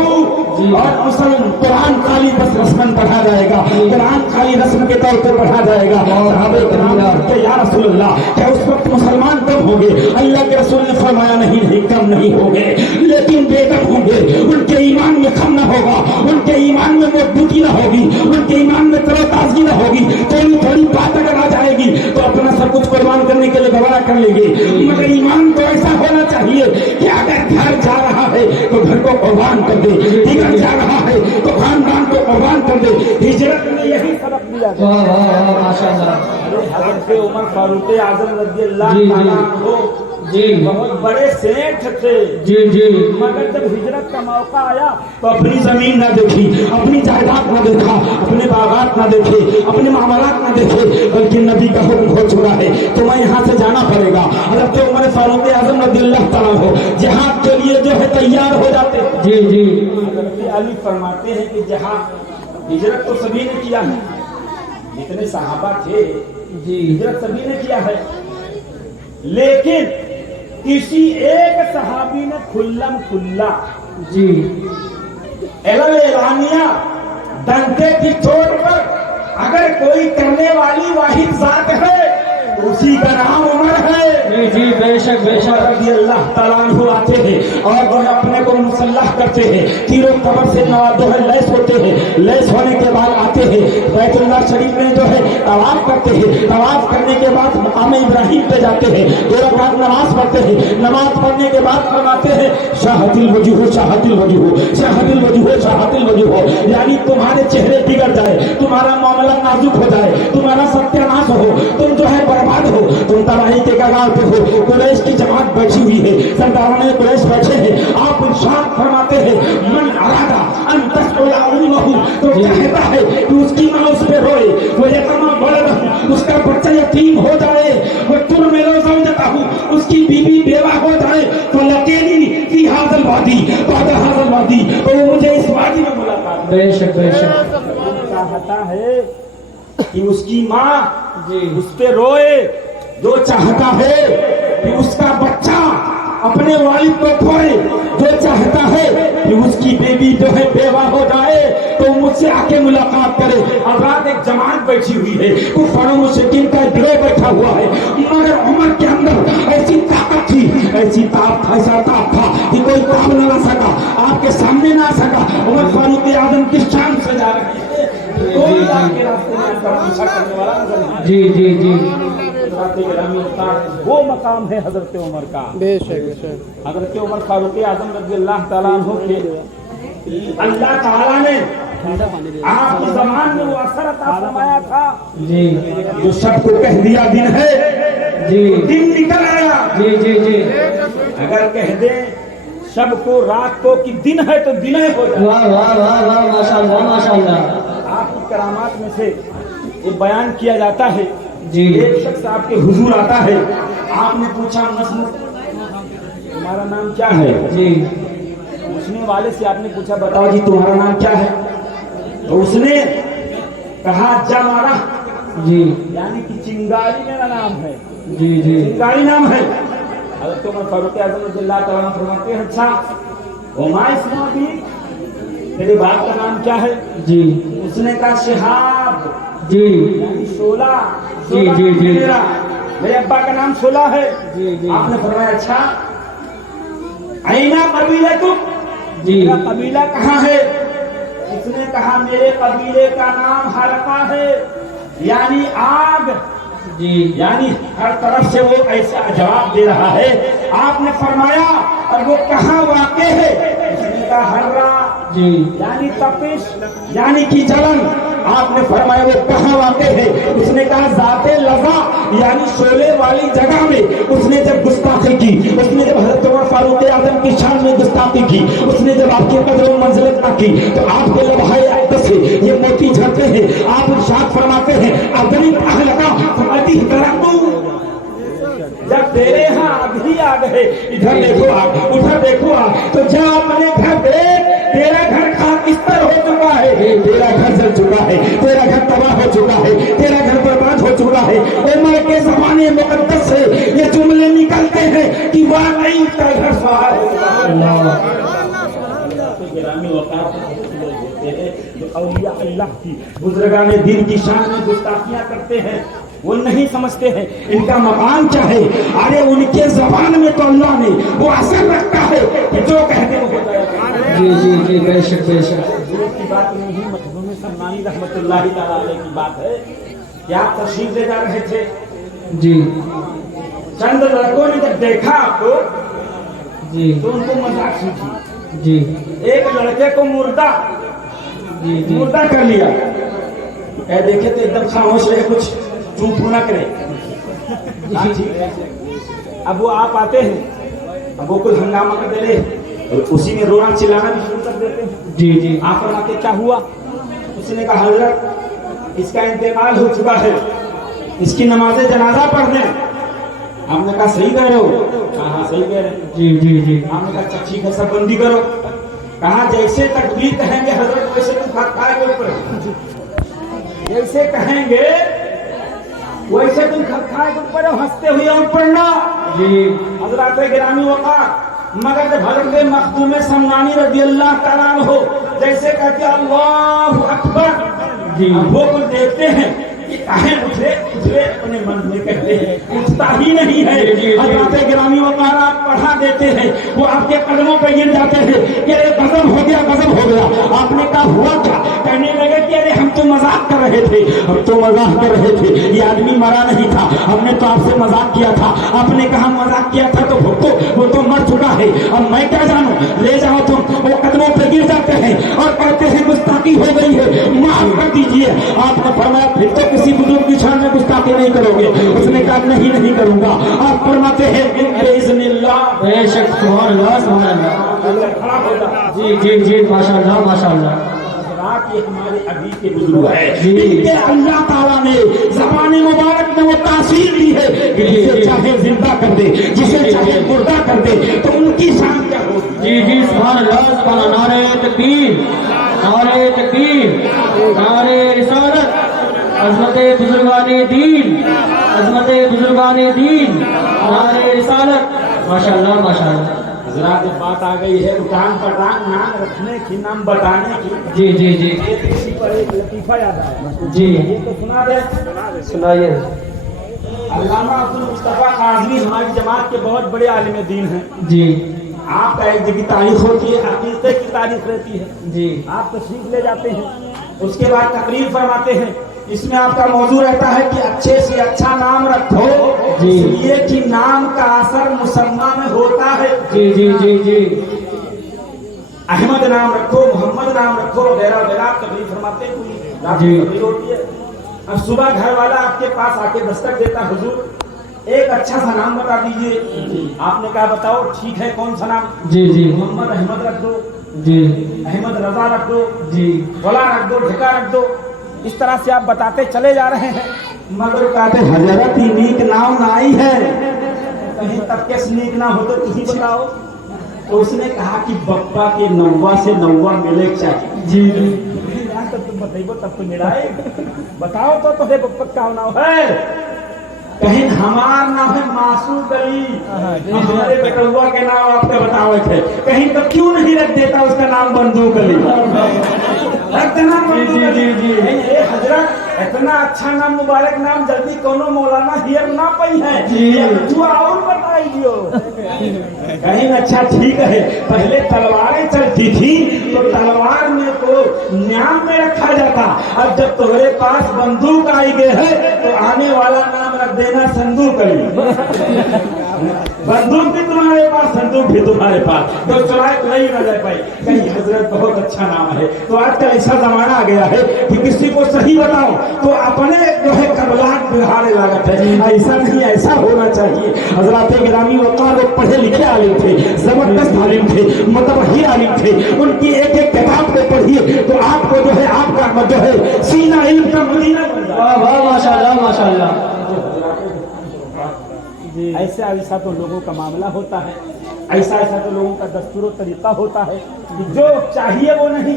اور مسلم قرآن خالی بس رسمن پڑھا جائے گا، قرآن خالی رسم کے طور پر پڑھا جائے گا۔ صحابہ کرام کہ یا رسول اللہ کہ اس وقت مسلمان کم ہوں گے؟ اللہ کے رسول نے فرمایا نہیں کم نہیں ہوں گے، لیکن بے دم ہوں گے، ان کے ایمان میں کم نہ ہوگا، ان کے ایمان میں مضبوطی نہ ہوگی، ان کے ایمان میں تر و تازگی نہ ہوگی، تھوڑی تھوڑی بات اگر آ جائے گی تو اپنا سب کچھ قربان کرنے کے لیے گوارا کر لیں گے، مگر ایمان تو ایسا ہونا چاہیے کہ اگر گھر جا رہا ہے تو گھر کو قربان کر دے، دیگر جا رہا ہے تو خاندان کو قربان کر دے۔ ہجرت میں یہی سبق دیا گیا۔ واہ واہ واہ ماشاء اللہ۔ حضرت عمر فاروق اعظم رضی اللہ جی تعالیٰ عنہ جی بہت بڑے سیٹھ تھے، جی جی مگر جب ہجرت کا موقع آیا تو اپنی زمین نہ دیکھی، اپنی جائیداد نہ دیکھا، اپنے باغات نہ دیکھے، اپنے معاملات نہ دیکھے، بلکہ نبی کا حکم ہو چکا ہے تمہیں یہاں سے جانا پڑے گا۔ حضرت عمر فاروق اعظم رضی اللہ تعالیٰ عنہ جہاد کے لیے جو ہے تیار ہو جاتے ہیں۔ جی جی حضرت علی فرماتے ہیں کہ جہاد ہجرت تو سبھی نے کیا ہے، جتنے صحابہ تھے جی ہجرت سبھی نے کیا ہے، لیکن کسی ایک صحابی نے کھلم کھلا جی اعلانیہ ڈنڈے کی چوٹ پر اگر کوئی کرنے والی واحد ذات ہے اسی کا نام عمر ہے۔ جی جی بے شک بے شک۔ رضی اللہ تعالیٰ عنہ آتے ہیں اور جو اپنے کو مسلح کرتے ہیں، تیر و کمر سے جو ہے لیس ہوتے ہیں، لیس ہونے کے بعد آتے ہیں بیت اللہ شریف میں جو ہے طواف کرتے ہیں، طواف کرنے کے بعد مقام ابراہیم پہ جاتے ہیں، 2 رکعت نماز پڑھتے ہیں، نماز پڑھنے کے بعد فرماتے ہیں شاہد الوجوہ شاہد الوجوہ شاہد الوجوہ شاہد الوجوہ، یعنی تمہارے چہرے بگڑ جائے، تمہارا معاملہ نازک ہو جائے، تمہارا ستیہ ناش ہو، تم جو ہے برباد ہو، تم تباہی کے کگار پہ ہو۔ قریش کی جماعت بیٹھی ہوئی ہے، سرداران قریش بیٹھے ہیں، آپ ارشاد فرماتے ہیں من ارادہ ان تسئل امہ، تو چاہتا ہے کہ اس کی ماں اس پہ روئے، وہ یتیما ولدہ، اس کا بچہ یتیم ہو جائے، وہ ترمل زوجتہ، اس کی بیوی بیوہ ہو جائے، فلقینی فی ھذا الوادی بعد ھذا الوادی، تو وہ مجھے اس وادی میں ملاقات بے شک بے شک۔ چاہتا ہے کہ اس کی ماں جی اس پہ روئے، جو چاہتا ہے کہ اس کا بچہ اپنے والد کو کھوئے، جو چاہتا ہے کہ اس کی بیوی جو ہے بیوہ ہو جائے تو مجھ سے آ کے ملاقات کرے۔ اب رات ایک جماعت بیٹھی ہوئی ہے، کفار و مشرکین کا ایک گروہ بیٹھا ہوا ہے، مگر عمر کے اندر ایسی طاقت تھی، ایسی ایسا طاقت تھا کہ کوئی کام نہ لا سکا، آپ کے سامنے نہ آ سکا۔ عمر فاروق اعظم کس شان سے جا رہے ہیں، کوئی آپ کے راستے میں آپ کا پیچھا کرنے والا نظر نہیں۔ جی جی جی وہ مقام ہے حضرت عمر کا۔ بے شک۔ حضرت عمر فاروق اعظم رضی اللہ تعالیٰ عنہ کے اللہ تعالیٰ نے آپ کی زمان میں وہ اثر عطا فرمایا تھا جی جو سب کو کہہ دیا دن ہے، جی دن نکل آیا۔ جی جی جی اگر کہہ دیں شب کو رات کو کہ دن ہے تو دن ہی ہو جائے۔ واہ واہ واہ واہ ماشاء اللہ ماشاء اللہ۔ آپ کی کرامات میں سے یہ بیان کیا جاتا ہے، جی ایک شخص آپ کے حضور آتا ہے، آپ نے پوچھا مسلم تمہارا نام کیا ہے؟ جی پوچھنے والے سے آپ نے پوچھا بتاؤ جی تمہارا نام کیا ہے؟ تو اس نے کہا جمارہ، جی یعنی کہ چنگاری میرا نام ہے، جی جی چنگاری نام ہے۔ حضرت عمر فاروق اعظم رضی اللہ تعالیٰ عنہ فرماتے ہیں اچھا وما اسم ابیک، تیرے باپ کا نام کیا ہے؟ جی اس نے کہا شہاب، جی یعنی شعلہ، جی جی جی میرے ابا کا نام شعلہ ہے۔ جی جی آپ نے فرمایا اچھا اینا قبیلتک، جی میرا قبیلہ کہاں ہے؟ उसने कहा मेरे कबीले का नाम हलका है, यानी आग। जी यानी हर तरफ से वो ऐसा जवाब दे रहा है। आपने फरमाया और वो कहाँ वाक़ है? उसने कहा हर्रा, जी यानी तपिश, यानी कि जलन। आपने फरमाया वो कहाँ वाक़ है? उसने कहा ज़ाते लज़ा, यानी शोले वाली जगह में। उसने जब गुस्ताखी की, उसने जब हज़रत उमर फारूक आज़म की शान में गुस्ताखी की, उसने जब आपकी कदर व मंज़िलत ना की, तो आपके लम्हाए अक़दस से ये मोती झरते हैं। आप इरशाद फरमाते हैं अदरिक अहलका फअती तरक्कू। जब तेरे यहाँ आग आ गए, इधर देखो आप, उधर देखो आप, तो जा अपने घर देख, तेरा घर खाकिस्तर हो चुका है, तेरा घर जल चुका है, तेरा घर तबाह हो चुका है, तेरा घर बर्बाद हो चुका है। उमर के ज़माने मुक़द्दस से ये जुमले निकलते हैं कि वाकई का घर सवार हो चुका है। जो औलिया अल्लाह की बुजुर्गाने दिन की शान में गुस्ताखियां करते हैं, वो नहीं समझते हैं इनका मकाम क्या है। अरे उनके जबान में तो अल्लाह ने वो असर रखता है कि जो कहते हो जाएगा। जी जी जी बेशक बेशक। की बात नहीं, मखदूम सलमानी रहमतुल्लाहि तआला अलैह की बात है कि आप तशरीफ ले जा रहे थे। जी चंद लड़कों ने जब देखा आपको जी तो उनको मजाक सूझी। जी एक लड़के को मुर्दा जी मुर्दा कर लिया। देखे तो एकदम खामोश रहे, कुछ चूप ना करे। हाँ, ठीक है। अब वो आप आते हैं, अब वो कुछ हंगामा कर दे रहे, और उसी में रोना चिल्लाना भी शुरू कर देते हैं। जी जी आप फरमाते क्या हुआ? उसने कहा हजरत इसका इंतकाल हो चुका है, इसकी नमाज़े जनाजा पढ़ दें। आपने कहा सही कह रहे हो? हाँ सही कह रहे हैं। जी जी जी आपने कहा अच्छा ठीक है, सब बंदी करो। कहा जैसे तकबीर कहेंगे हजरत वैसे तुम खाए के ऊपर, जैसे कहेंगे वैसे तुम खाए के ऊपर हंसते हुए और पढ़ना। जी हजरत गिरामी वक़ार, मगर जब हजरत मखदूम समनानी रज़ी अल्लाह तआला अन्हु जैसे कहते अल्लाहु अकबर, जी वो कुछ देखते हैं कि कहें उठे अपने मन में कहते हैं, उठता ही नहीं है। हजरत गिरामी वक़ार आप पढ़ा देते हैं, वो आपके कदमों पे गिर जाते हैं कि अरे गजब हो गया, गजब हो गया। आपने कहा हुआ क्या? कहने लगे कि अरे हम तो मजाक कर रहे थे, हम तो मजाक कर रहे थे, ये आदमी मरा नहीं था, हमने तो आपसे मजाक किया था। आपने कहा मजाक किया था तो वो तो मर चुका है, अब मैं क्या जानूं, ले जाओ तुम। वो कदमों पे गिर जाते हैं और कहते हैं गुस्ताखी हो गई है, माफ कर दीजिए। आपने फरमाया फिर तो किसी बुजुर्ग की शान में गुस्ताखी नहीं करोगे? उसने कहा नहीं करूंगा। आप फरमाते हैं बिइज़्निल्लाह, बेशक सुभान अल्लाह सुभान अल्लाह। खड़ा होगा। जी जी जी माशाअल्लाह माशाअल्लाह। ये हमारे अभी के बुजुर्ग है, जी। इनके अल्लाह ताला ने ज़बान मुबारक में वो तासीर दी है कि जिसे चाहे जिंदा कर दे, जिसे चाहे मुर्दा कर दे, तो उनकी शान क्या होगी। जी जी सुभान अल्लाह सुभान अल्लाह। नारे तकबीर, नारे तकबीर, नारे रिसालत, अज़मते बुजुर्गाने दीन, अज़मते बुजुर्गाने दीन, नारे रिसालत। माशाअल्लाह माशाअल्लाह। हज़रात जब बात आ गई है उठान पठान नाम रखने की, नाम बताने की, जी जी जी एक इसी पर एक लतीफ़ा याद आया। जी ये तो सुना दे। सुनाइए। अल्लामा अब्दुल मुस्तफा काज़मी हमारी जमात के बहुत बड़े आलिम दीन हैं। जी आपका एक जगह तारीख होती है, अक़ीदे की तारीख रहती है, जी आप तशरीफ ले जाते हैं, उसके बाद तकरीर फरमाते हैं। इसमें आपका मौजू रहता है कि अच्छे से अच्छा नाम रखो, जी। इसलिए कि नाम का असर मुसम्मा में होता है। जी जी जी जी अहमद नाम रखो, मोहम्मद नाम रखो, वगैरह वगैरह तकरीर फरमाते हैं। पूरी रात जी। की तकरीर होती है। अब सुबह घर वाला आपके पास आके दस्तक देता, हुजूर एक अच्छा सा नाम बता दीजिए। आपने कहा बताओ, ठीक है कौन सा नाम? जी जी मोहम्मद अहमद रख दो, जी अहमद रजा रख दो, जी फला रख दो, ढका रख दो। इस तरह से आप बताते चले जा रहे हैं, मगर कहते हजरत ही नीक नाम ना आई है, कहीं तक के नीक ना हो तो तुम बताओ। तो उसने कहा कि बप्पा के नौवा से नौवा मिले चाहिए। जी जी तब तुम बताइए, तब तो मिलाए बताओ तो बप्पा का नाम है। कहीं हमार नाम है मासूम अली, हमारे बेटुआ के नाम आपके बताओ थे, कहीं तो क्यों नहीं रख देता उसका नाम बंदूक अली? रख देना बंदूक अली। हजरत इतना अच्छा नाम, मुबारक नाम जल्दी कोनो मौलाना हियर ना पई है। जी। तू और बताई दियो कहीं। अच्छा ठीक है, पहले तलवारें चलती थी तो तलवार में को नाम में रखा जाता। अब जब तुम्हारे पास बंदूक आई गए है तो आने वाला नाम रख देना संदूक अली। बंदूक भी तुम्हारे पास, संदूक भी तुम्हारे पास, तो चुराए तो नहीं रह पाई कहीं। हजरत बहुत अच्छा नाम है। तो आजकल ऐसा जमाना आ गया है कि किसी को सही बताओ तो अपने जो है कबलाट बिहारे लागत है। ऐसा नहीं, ऐसा होना चाहिए। हजरत गिरामी वक़ार लोग पढ़े लिखे आलिम थे, जबरदस्त आलिम थे, मतबही आलिम थे। उनकी एक एक किताब को पढ़िए तो आपको जो है आपका जो है सीना इल्म का मदीना बन जाए। वाह वाह माशाल्लाह माशाल्लाह। ऐसा ऐसा तो लोगों का मामला होता है, ऐसा ऐसा तो लोगों का दस्तूर तरीका होता है कि जो चाहिए वो नहीं,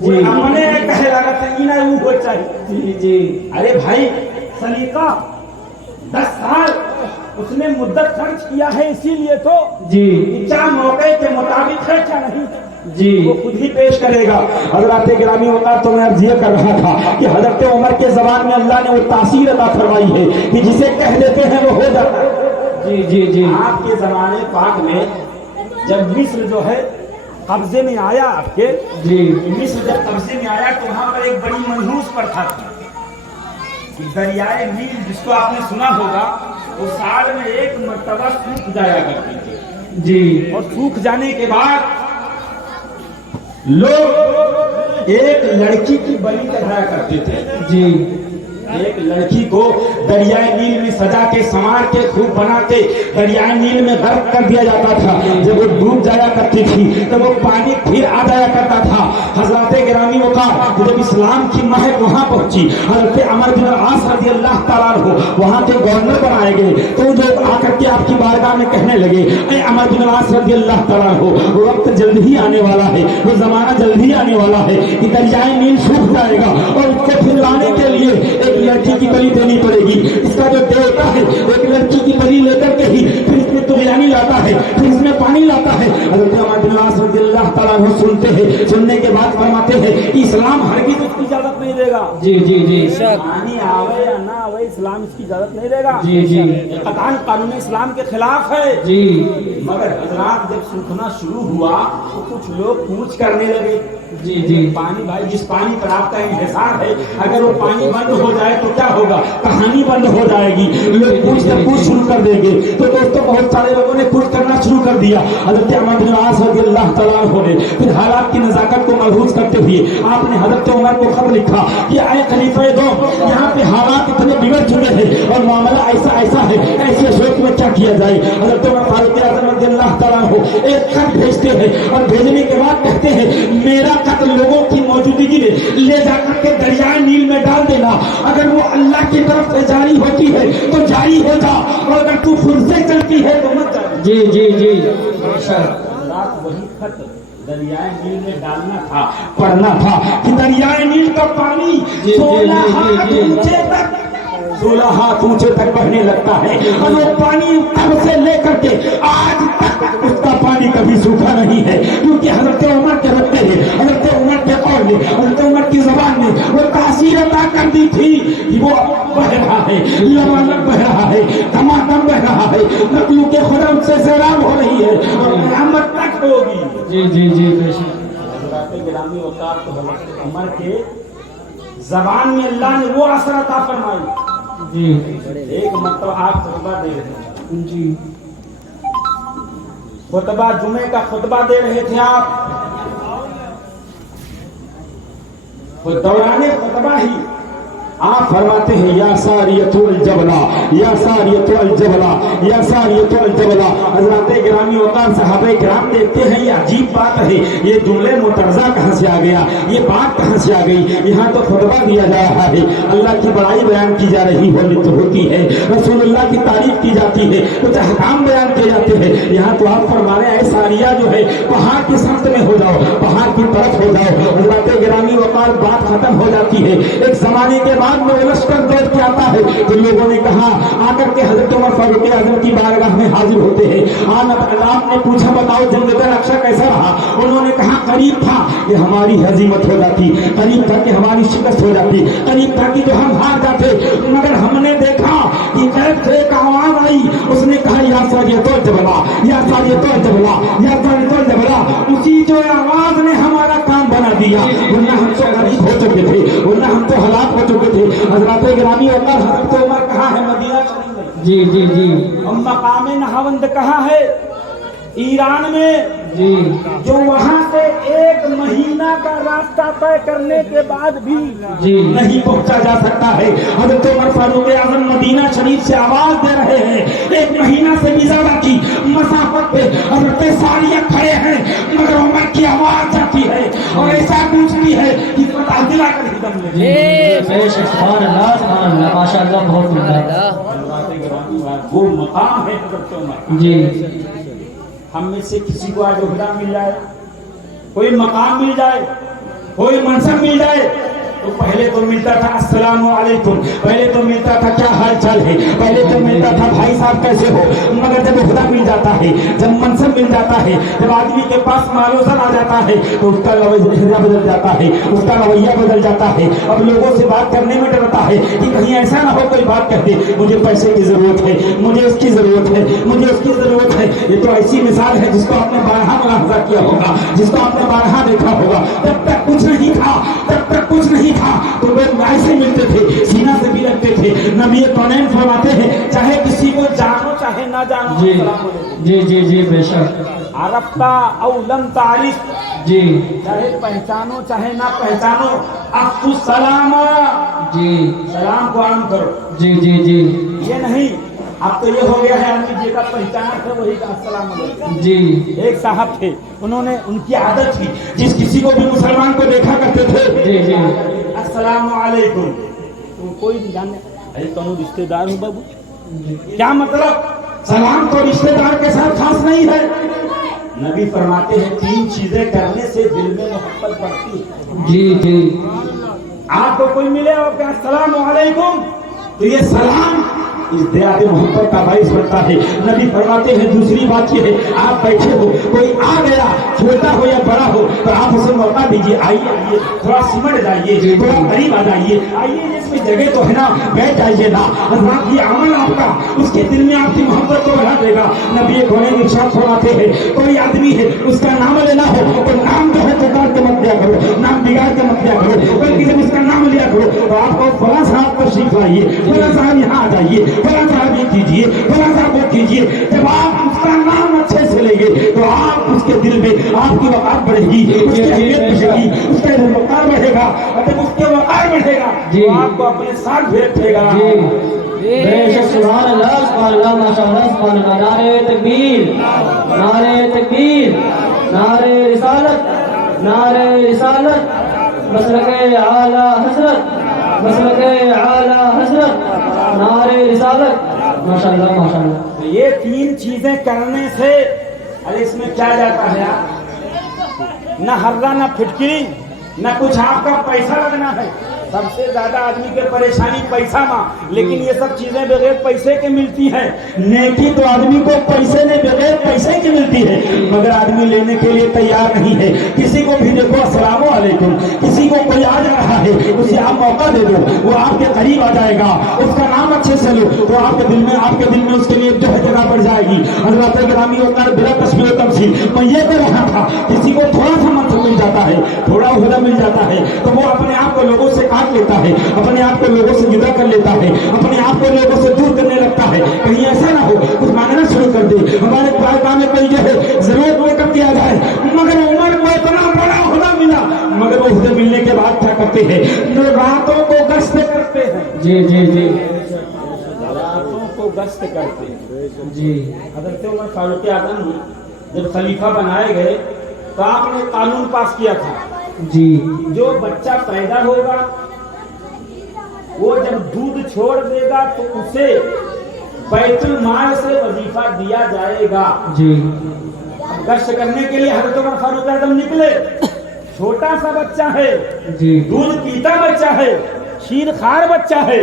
वो अपने कहे लागत है ना वो हो चाहिए। जी जी। अरे भाई सलीका 10 साल उसने मुद्दत खर्च किया है, इसीलिए तो जी क्या मौके के मुताबिक है क्या नहीं जी वो खुद ही पेश करेगा। हजरत गिरामी वक़ार तो मैं अर्ज़ ये कर रहा था कि हजरत उमर के ज़बान में अल्लाह ने वो तासीर अता फरमाई है कि जिसे कह देते हैं वो हो जाता है। जी जी जी। आपके ज़माने पाक में जब मिस्र जो है कब्जे में आया, आपके जी मिस्र जब कब्जे में आया तो वहाँ पर एक बड़ी मनहूस प्रथा थी। दरियाए नील जिसको आपने सुना होगा वो साल में एक मर्तबा सूख जाया करती थी जी। और सूख जाने के बाद लोग एक लड़की की बलि चढ़ाया करते थे। जी। एक लड़की को दरियाए नील में सजा के संवार के खूब बना के दरियाए नील में गर्क कर दिया जाता था। जब वो डूब जाया करती थी तब वो पानी फिर आ जाया करता था। हजरत गिरामी वक़ार जब इस्लाम की महक वहां पहुंची, हजरत अमर बिन आस रज़ी अल्लाह तआला हो वहां के गवर्नर बनाए गए तो जो आकर के आपकी बारगाह में कहने लगे, ऐ अमर बिन आस रज़ी अल्लाह तआला हो, वो वक्त जल्द ही आने वाला है, वो जमाना जल्द ही आने वाला है कि दरियाए नील सूख जाएगा और उसको फिर लाने के लिए एक लड़की की बलि देनी पड़ेगी। इसका जो देवता है एक लड़की की बलि लेकर के ही फिर इसमें तुगयानी लाता है, फिर इसमें पानी लाता है। हज़रत उमर बिन आस रज़ियल्लाहु तआला अन्हु सुनते हैं, सुनने के बाद फरमाते हैं कि इस्लाम हरगिज़ उसकी इजाजत नहीं देगा। जी जी जी। पानी आवे या ना आवे इस्लाम इसकी इजाजत नहीं देगा। जी जी। कतान कानून इस्लाम के खिलाफ है। जी। मगर हजरात जब सूखना शुरू हुआ तो कुछ लोग पूछ करने लगे, जी जी। पानी भाई जिस पानी पर आपका इंहिसार है अगर वो पानी बंद हो जाए तो क्या होगा, कहानी बंद हो जाएगी, लोग पूछ शुरू कर देंगे। तो दोस्तों बहुत सारे लोगों ने पूछ करना शुरू कर दिया। हज़रत अमर बिन आस रज़ियल्लाहु तआला अन्हु ने फिर हालात की नज़ाकत को मलहूज़ करते हुए आपने हज़रत उमर को खत लिखा कि ऐ खलीफे दो, यहाँ पे हालात इतने बिगड़ चुके हैं और मामला ऐसा ऐसा है, ऐसे सोच में क्या किया जाए। हज़रत उमर फारूक आज़म रज़ियल्लाहु तआला अन्हु एक खत भेजते हैं और भेजने के बाद कहते हैं मेरा खत लोगों की मौजूदगी में ले जाकर के दरियाए नील में डाल देना। अगर वो अल्लाह की तरफ से जारी होती है तो जारी हो जा, और अगर तू खुद से चलती है तो मत जा। जी जी जी। रात वही खत दरियाए नील में डालना था, पढ़ना था कि दरियाए नील का पानी 16 हाथ ऊंचे तक बढ़ने लगता है और वो पानी तब से लेकर के आज तक उसका पानी कभी सूखा नहीं है, क्योंकि हज़रत उमर के रखते हैं, हज़रत उमर के कौल ने, हज़रत उमर की ज़बान में वो तासीर अता कर दी थी कि वो बह रहा है, लबालब बह रहा है, धमाधम बह रहा है, मखलूक के खुदा से सैराब हो रही है और क़यामत तक होगी। जी जी जी। हज़रत गिरामी वक़ार तो हज़रत उमर के ज़बान में अल्लाह ने वो असर अता फरमाई। जी। एक मतलब आप खुतबा दे रहे हैं जी। खुतबा जुमे का खुतबा दे रहे थे आप, दौराने खुतबा ही आप फरमाते हैं या सारियतुल जबला, या सारियतुल जबला, या सारियतुल जबला। हज़रत गिरामी वक़ार सहाबे किराम देखते हैं ये अजीब बात है, ये जुमले मुतरज़ा कहाँ से आ गया, ये बात कहाँ से आ गई। यहाँ तो खुतबा दिया जा रहा है, अल्लाह की बड़ाई बयान की जा रही होती है, रसूलुल्लाह की तारीफ की जाती है, कुछ अहकाम बयान किए जाते हैं। यहाँ तो आप फरमा रहे हैं सारिया जो है पहाड़ की समत में हो जाओ, पहाड़ की तरफ हो जाओ। हज़रत गिरामी वक़ार बात खत्म हो जाती है। एक ज़माने के बाद में लश्कर दौड़ के आता है तो लोगों ने कहा आकर के हज़रत उमर फारूक आज़म की बारगाह बारगाह में हाजिर होते हैं। आपने पूछा बताओ जन्नत नक्शा कैसा रहा? उन्होंने कहा करीब था कि हमारी हजीमत हो जाती, करीब था कि हमारी शिकस्त हो जाती, करीब था कि जो हम हार जाते, मगर हमने देखा कि गैब से एक आवाज आई, उसने कहा या साजिद तो जबला, या साजिद तो जबला, या साजिद तो जबला। उसी जो आवाज ने हमारा काम बना दिया, वरना हम तो गरीब हो चुके थे, वरना हम तो हलाक हो चुके थे। हजरत गिरामी वक़्त हजरत उमर कहाँ है? मदीना शरीफ में। जी जी जी और मकाम नहावंद कहाँ है? ईरान में। जी जो वहाँ से 1 महीना का रास्ता तय करने के बाद भी जी नहीं पहुँचा जा सकता है। हज़रत उमर फारूक आज़म मदीना शरीफ से आवाज दे रहे हैं, 1 महीना से भी ज्यादा की मसाफत पे हज़रत सारिया खड़े हैं, मगर उमर की आवाज जाती है और ऐसा पूछती है कि पता दिला कर ही दम ले। बेशक सुभान अल्लाह माशाअल्लाह, बहुत सुंदर। वो मकाम है हज़रत उमर। जी हम में से किसी को आज ओहदा मिल जाए, कोई मकाम मिल जाए, कोई मनसब मिल जाए, तो पहले तो मिलता था अस्सलामु अलैकुम, पहले तो मिलता था क्या हाल चाल है, पहले तो मिलता था भाई साहब कैसे हो। मगर जब ओहदा मिल जाता है, जब मनसब मिल जाता है, जब आदमी के पास मालोसर आ जाता है, तो उसका लहजा बदल जाता है, उसका रवैया बदल जाता है। अब लोगों से बात करने में डरता है कि कहीं ऐसा ना हो कोई बात कह दे मुझे पैसे की जरूरत है, मुझे इसकी जरूरत है, मुझे उसकी जरूरत है। ये तो ऐसी मिसाल है जिसको आपने बारहा मुलाहजा किया होगा, जिसको आपने बारहा देखा होगा। तब तक कुछ नहीं था, तब तक कुछ नहीं था, तो लोग ऐसे मिलते थे, सीना से भी लगते थे। नबी कौनैन फरमाते हैं चाहे किसी को जानो चाहे ना जानो, जी जी जी जी बेशक। अरफ्ता औ लम तारिफ, जी चाहे पहचानो चाहे ना पहचानो, अफ्सु सलाम, जी सलाम को आम करो। जी जी जी ये नहीं, अब तो ये हो गया है आदमी जिसका पहचाना था वही का अस्सलाम वालेकुम। जी एक साहब थे, उन्होंने उनकी आदत थी, जिस किसी को भी मुसलमान को देखा करते थे जी जी अस्सलाम वालेकुम, तो कोई नहीं जाने अरे तुम रिश्तेदार हो बाबू, क्या मतलब? सलाम तो रिश्तेदार के साथ खास नहीं है। नबी फरमाते हैं 3 चीजें करने से दिल में मोहब्बत बढ़ती है। जी जी आपको कोई मिले और क्या अस्सलाम वालेकुम, तो ये सलाम इस दयाद मोहब्बत का बाइस बनता है। नबी फरमाते हैं दूसरी बात ये है, आप बैठे हो, कोई आ गया, छोटा हो या बड़ा हो, तो आप उसे मौका दीजिए, आइए आइए, थोड़ा सिमट जाइए, थोड़ा करीब आ जाइए, आइए इसमें जगह तो है ना, बैठ जाइए ना। हज़रत ये अमल आपका उसके दिल में आपकी मोहब्बत को बढ़ा देगा। नबी कौनैन इरशाद फरमाते हैं कोई आदमी है उसका नाम लेना हो तो नाम जो है पुकार के मत दिया करो, नाम बिगाड़ के मत दिया करो, बल्कि जब उसका नाम लिया करो तो आपको फला साहब तशरीफ लाइए, फला साहब यहाँ आ जाइए, फला साहब ये कीजिए, फला साहब वो कीजिए। जब आप उसका नाम अच्छे से लेंगे तो आप उसके दिल में आपकी वक़ार बढ़ेगी, उसकी अहमियत बढ़ेगी, उसका वक़ार बढ़ेगा। जब उसके वक़ार बढ़ेगा तो आपको अपने साथ भी रखेगा। बेशक सुभान अल्लाह माशाअल्लाह सुभान अल्लाह। नारे तकबीर, नारे तकबीर, नारे रिसालत, नारे रिसालत, मसलके आला हज़रत, मसलके आला हज़रत, नारे रिसालत, माशाअल्लाह माशाअल्लाह। ये 3 चीजें करने से, अरे इसमें क्या जाता है यार, न हर्रा न फिटकिरी, न कुछ आपका पैसा लगना है। सबसे ज्यादा आदमी के परेशानी पैसा में, लेकिन ये सब चीजें बगैर पैसे के मिलती हैं। नेकी तो आदमी को पैसे ने बगैर पैसे की मिलती है, मगर आदमी लेने के लिए तैयार नहीं है। किसी को भी देखो अस्सलाम वालेकुम, किसी को कोई आ जा रहा है उसे आप मौका दे दो, वो आपके करीब आ जाएगा, उसका नाम अच्छे से लो तो आपके दिल में उसके लिए जो है जगह बढ़ जाएगी। हज़रत गिरामी होकर बिला तस्वीर तमसील मैं ये कह रहा था, किसी को थोड़ा सा मंत्र मिल जाता है, थोड़ा उहदा मिल जाता है, तो वो अपने आप को लोगों से काट लेता है, अपने आप को लोगों से जुदा कर लेता है, अपने आप को लोगों से दूर करने लगता है। कहीं ऐसा ना हो कुछ मांगना शुरू कर दे, हमारे पास में कोई जो है जरूरत लेकर दिया जाए। मगर उमर को इतना बड़ा उहदा मिला, मगर वो उहदे मिलने के बाद क्या करते हैं, रातों को गश्त करते हैं। जी जी जी रातों को गश्त करते हैं जी। हज़रत उमर फारूक आज़म जब खलीफा बनाए गए तो आपने कानून पास किया था, जी जो बच्चा पैदा होगा वो जब दूध छोड़ देगा तो उसे बैतुल माल से वजीफा दिया जाएगा। जी गश्त करने के लिए हज़रत उमर फारूक आज़म निकले, छोटा सा बच्चा है, जी दूध पीता बच्चा है, شیر خوار بچہ ہے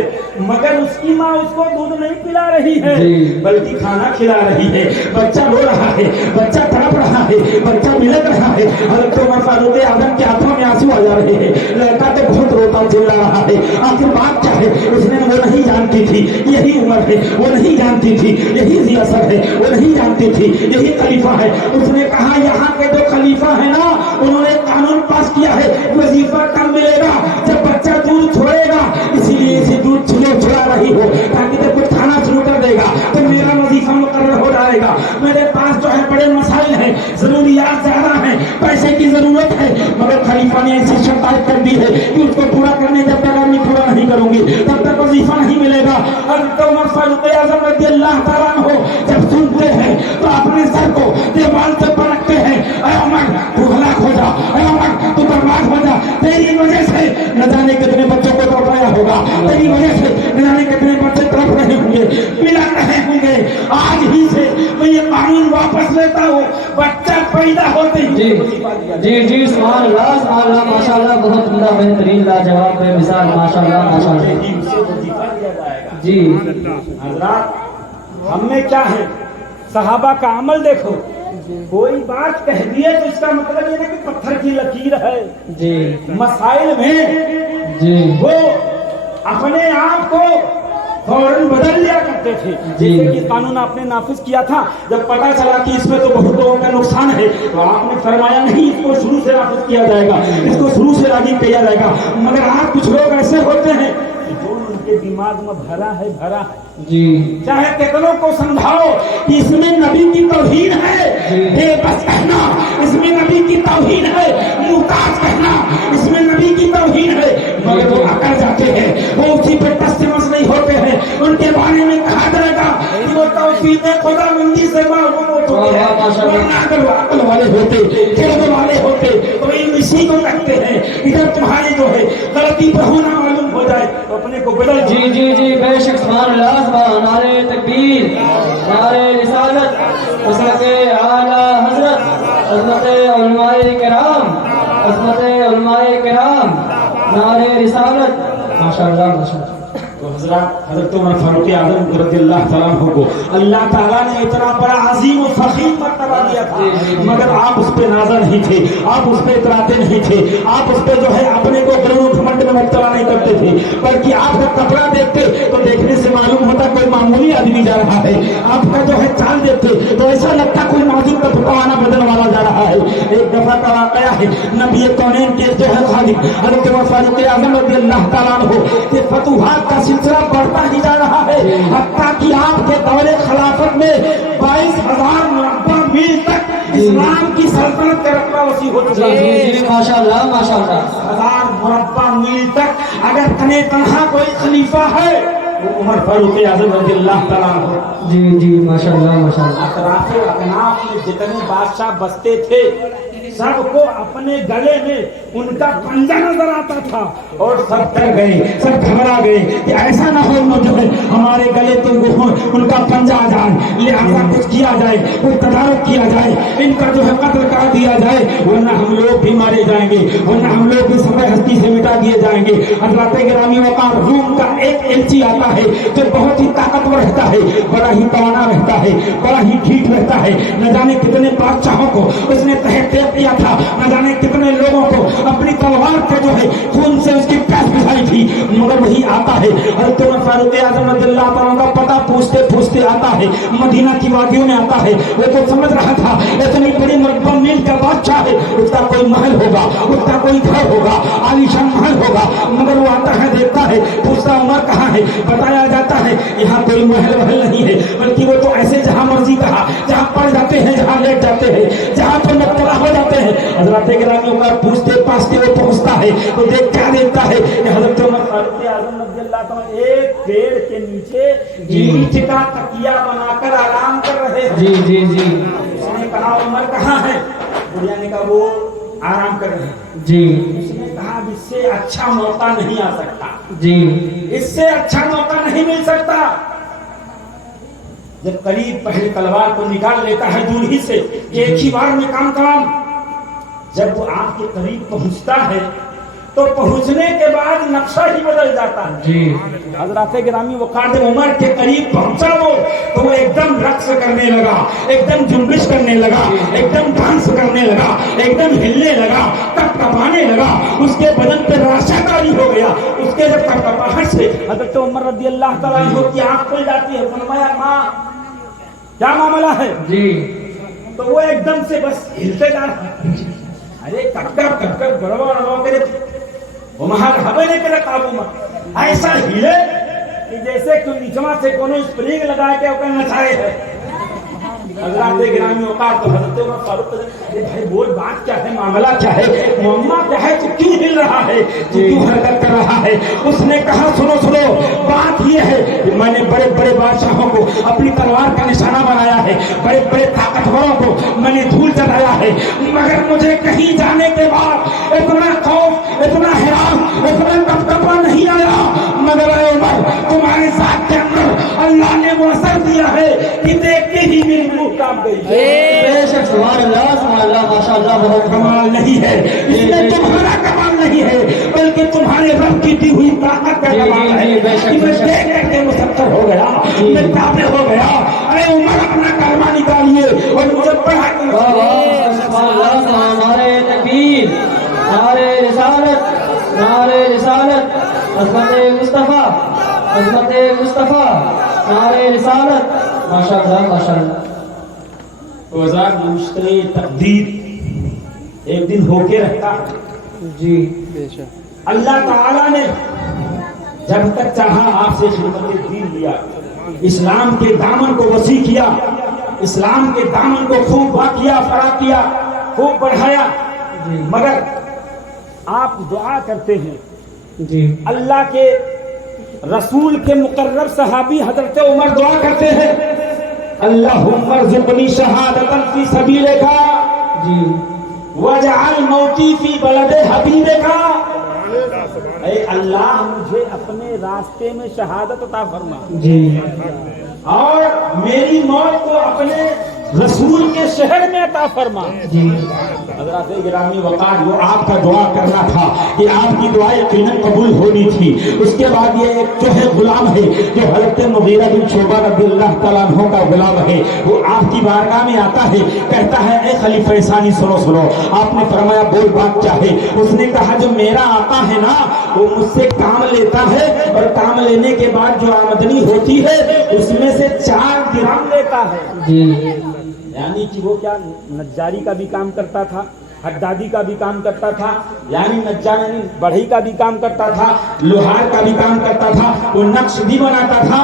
مگر اس کی ماں اس کو دودھ نہیں پلا رہی ہے بلکہ کھانا کھلا رہی ہے. بچہ رو رہا ہے, بچہ تڑپ رہا ہے, بچہ ملک رہا ہے. حضرت عمر فاروق اعظم کے آنکھوں میں آنسو آ جا رہے ہیں. لڑکا تو بہت روتا چلا رہا ہے. آخر بات کیا ہے؟ اس نے وہ نہیں جانتی تھی یہی عمر ہے, وہ نہیں جانتی تھی یہی ریاست ہے, وہ نہیں جانتی تھی یہی خلیفہ ہے. اس نے کہا یہاں کے جو خلیفہ ہے نا انہوں نے قانون پاس کیا ہے وظیفہ کم ملے گا جب بچہ دودھ چھوڑے گا, اسی لیے اسے دودھ چھڑا رہی ہو تاکہ جب کچھ کھانا شروع کر دے گا تو میرا وظیفہ مقرر ہو جائے گا. میرے پاس جو ہے بڑے مسائل ہیں, ضروریات زیادہ ہیں, پیسے کی ضرورت ہے, مگر خلیفہ نے ایسی شرط عائد کر دی ہے کہ اس کو پورا کرنے جب تک میں پورا نہیں کروں گی تب تک وظیفہ نہیں ملے گا. حضرت عمر فاروق اعظم رضی اللہ تعالیٰ عنہ جب سنتے ہیں تو اپنے سر کو دیوال سے پلٹتے ہیں. اے عمر تو ہلاک ہو جا, اے عمر تو برباد ہو جا, تیری وجہ سے نہ جانے کتنے بچوں کو تڑپایا ہوگا, تیری وجہ سے نہ جانے کتنے بچے تڑپ رہے ہوں گے, پلا رہے ہوں گے. آج ہی سے میں یہ قانون واپس لیتا ہوں, بچہ پیدا ہوتے ہی جی سبحان اللہ سبحان اللہ ماشاء اللہ, بہت عمدہ بہترین لاجواب ہے مثال ماشاء اللہ ماشاء اللہ. جی حضرات ہم میں کیا ہے, صحابہ کا عمل دیکھو, کوئی بات کہہ دیے تو اس کا مطلب یہ نہیں کہ پتھر کی لکیر ہے. جی مسائل میں جی وہ اپنے آپ کو فوراً بدل لیا کرتے تھے. جیسے کہ قانون آپ نے نافذ کیا تھا, جب پتا چلا کہ اس میں تو بہت لوگوں کا نقصان ہے تو آپ نے فرمایا نہیں اس کو شروع سے نافذ کیا جائے گا, اس کو شروع سے راضی کیا جائے گا. مگر آج کچھ لوگ ایسے ہوتے ہیں جو ان کے دماغ میں بھرا ہے جی, چاہے کتنوں کو سمجھاؤ کہ اس میں نبی کی توہین ہے, بے بس کہنا اس میں نبی کی توہین ہے, محتاج کہنا اس میں نبی کی توہین ہے, مگر وہ اکڑ جاتے ہیں, وہ اسی پہ ٹس مس نہیں ہوتے ہیں. ان کے بارے میں کہا جائے گا کہ وہ توفیق خدا بندی سے معلوم ہو چکے ہیں, ورنہ اگر وہ عقل والے ہوتے, علم والے ہوتے تو اسی کو کہتے ہیں ادھر تمہاری جو ہے غلطی پر ہونا معلوم ہو جائے تو اپنے کو بدل. جی بے شک سبحان اللہ سبحان, نعرہ تکبیر, نعرہ رسالت, مسلک اعلیٰ حضرت, عظمت علماء کرام, عظمت علماء کرام, نعرہ رسالت ماشاء اللہ ماشاء اللہ. تو حضرات حضرت عمر فاروق اعظم رضی اللہ تعالیٰ عنہ کو اللہ تعالیٰ نے اتنا بڑا عظیم و فخیم مرتبہ دیا تھا, مگر آپ اس پہ نازل نہیں تھے, آپ اس پہ اتراتے نہیں تھے, آپ اس پہ جو ہے اپنے کو غرور و گھمنڈ میں مبتلا نہیں کرتے تھے, بلکہ آپ کا کپڑا دیکھتے تو دیکھنے سے معلوم ہوتا کوئی معمولی آدمی جا رہا ہے, آپ کا جو ہے چال دیکھتے تو ایسا لگتا کوئی نازک کا پکوانا بدن والا جا رہا ہے. ایک دفعہ کا واقعہ ہے, نبی کونین کے جو ہے خالق حضرت عمر فاروق اعظم رضی اللہ تعالیٰ عنہ کے فتوحات کا سلسلہ بڑھتا ہی جا رہا ہے, حتیٰ کہ آپ کے دور خلافت میں 22,000 مربع میل تک اسلام کی سلطنت کا رقبہ وسیع ہو چکا ہے. جی ماشاء اللہ ماشاء اللہ, 1000 مربع میل تک اگر تنے تنہا کوئی خلیفہ ہے وہ عمر فاروق اعظم رضی اللہ تعالیٰ عنہ. جی ماشاء اللہ ماشاء اللہ. اطراف و اکناف میں جتنے بادشاہ بستے تھے سب کو اپنے گلے میں ان کا پنجہ نظر آتا تھا اور سب ڈر گئے, سب گھبرا گئے کہ ایسا نہ ہو جو ہے ہمارے گلے تو ان کا پنجہ آ جائے, لہذا کچھ کیا جائے, کوئی تدارک کیا جائے, ان کا جو ہے قتل کر دیا جائے, ورنہ ہم لوگ بھی مارے جائیں گے, ورنہ ہم لوگ بھی سب ہستی سے مٹا دیے جائیں گے. حضرات گرامی وقار روم کا ایک ایلچی آتا ہے جو بہت ہی طاقتور رہتا ہے, بڑا ہی توانا رہتا ہے, بڑا ہی ٹھیک رہتا ہے, نہ جانے کتنے بادشاہوں کو اس نے تحت کیا تھا, نہ جانے کتنے لوگوں کو اپنی تلوار کے جو ہے خون سے اس کی پیاس بجھائی تھی, مگر وہی آتا ہے حضرت عمر فاروق اعظم رضی اللہ تعالیٰ کا پتہ پوچھتے پوچھتے آتا ہے, مدینہ کی وادیوں میں آتا ہے. وہ تو سمجھ رہا تھا اتنی بڑی مربع میل کا بادشاہ ہے, اس کا کوئی محل ہوگا, اس کا کوئی گھر ہوگا, عالیشان محل ہوگا, مگر وہ آتا ہے دیکھتا ہے, پوچھتا عمر کہاں ہے, بتایا جاتا ہے یہاں کوئی محل وحل نہیں ہے, بلکہ وہ تو ایسے جہاں مرضی کہا, جہاں پڑ جاتے ہیں, جہاں لیٹ جاتے ہیں, جہاں پر مبتلا ہو جاتے ہیں. حضرات گرامیوں کا پوچھتے پاستے وہ پہنچتا ہے تو دیکھ کیا دیکھتا ہے کہ حضرت عمر فاروق اعظم رضی اللہ تعالیٰ ایک پیڑ کے نیچے اینٹ کا تکیہ بنا کر آرام کر رہے ہیں. جی اس نے کہا عمر کہاں ہے, بڑھیا نے کہا وہ آرام کر رہے ہیں. جی اس نے کہا اس سے اچھا موقع نہیں آ سکتا, جی اس سے اچھا موقع نہیں مل سکتا. جب قریب پہلے تلوار کو نکال لیتا ہے دور ہی سے ایک ہی بار میں کام, جب وہ آپ کے قریب پہنچتا ہے तो पहुंचने के बाद नक्शा ही बदल जाता है जी हजरत गिरामी वक़ार जब उमर के करीब पहुंचा वो, तो वो एकदम रक्स करने लगा, एकदम जुम्बिश करने लगा, एकदम डांस करने लगा, एकदम हिलने लगा, कपकपाने लगा, उसके बदन पे राशाकारी हो गया। उसके जब कपकपाहट से हजरत उमर रज़ी अल्लाह तआला अन्हु की आंख खुल जाती है, फरमाया माँ क्या मामला है? जी तो वो एकदम से बस हिलते जा रहा है। अरे कटकर गड़बड़ करे वहां हवे ने करे काबू में ऐसा हिले कि जैसे कि नीचवा से कोनो स्प्रिंग लगा के ओकर नचाए है। हजरत गिरामी औकात तो हजरत उमर फारूक भाई बोल बात क्या है, मामला क्या है, मामला क्या है, तू क्यों हिल रहा है, तू क्यों हरकत कर रहा है? उसने कहा सुनो सुनो, बात ये है कि मैंने बड़े बड़े बादशाहों को अपनी तलवार का निशाना बनाया है, बड़े बड़े ताकतवरों को मैंने धूल चढ़ाया है, मगर मुझे कहीं जाने के बाद इतना खौफ, इतना हैरान, इतना कपकपा नहीं आया। मगर ऐ उमर, तुम्हारे साथ के अंदर अल्लाह ने वो असर दिया है कि देखते ही मेरी रूह कांप गई। बेशक सुभान अल्लाह माशाअल्लाह, बहुत कमाल नहीं है इसमें, तुम्हारा कमाल नहीं है बल्कि तुम्हारे रब की दी हुई ताकत का कमाल है कि मैं देख करके मुसक्कर हो गया, मैं काबिल हो गया। अरे उमर अपना कलमा निकालिए और मुझे पढ़ा के नारे तकबीर, नारे रिसालत, नारे रिसालत, अज़मत मुस्तफा, अज़मत मुस्तफा, नारे रिसालत, माशाअल्लाह माशाअल्लाह। वज़ार मुश्किल तकदीर एक दिन होके रहता जी अल्लाह ताला ने जब तक चाहा आपसे खिदमत दीन दिया, इस्लाम के दामन को वसी किया, इस्लाम के दामन को खूब वाकिया फरा किया, खूब बढ़ाया। मगर आप दुआ करते हैं जी अल्लाह के रसूल के मुकर्रब सहाबी हजरत उमर दुआ करते हैं अल्लाहुम्मा ज़ुक़नी शहादतन फी सबीलिका जी वजअल मौती फी बलदे हबीबिका। ऐ अल्लाह मुझे अपने रास्ते में शहादत अता फरमा जी और मेरी मौत को अपने रसूल के शहर में अता फरमा। जी हज़रत गिरामी वक़ार वो आपका दुआ करना था कि आपकी दुआ यकीनन कबूल होनी थी। उसके बाद ये एक जो है गुलाम है जो हज़रत मुगीरा बिन शुअबा रज़ियल्लाहु तआला अन्हु का गुलाम है, वो आपकी बारगाह में आता है, कहता है ए खलीफा सानी सुनो सुनो, आपने फरमाया बोल बात क्या है? उसने कहा जो मेरा आका है ना वो मुझसे काम लेता है और काम लेने के बाद जो आमदनी होती है उसमें से 4 दिरहम लेता है। जी यानी कि वो क्या नज्जारी का भी काम करता था, हद्दादी का भी काम करता था, यानी नज्जार यानी बढ़ई का भी काम करता था, लोहार का भी काम करता था, वो नक्श भी बनाता था।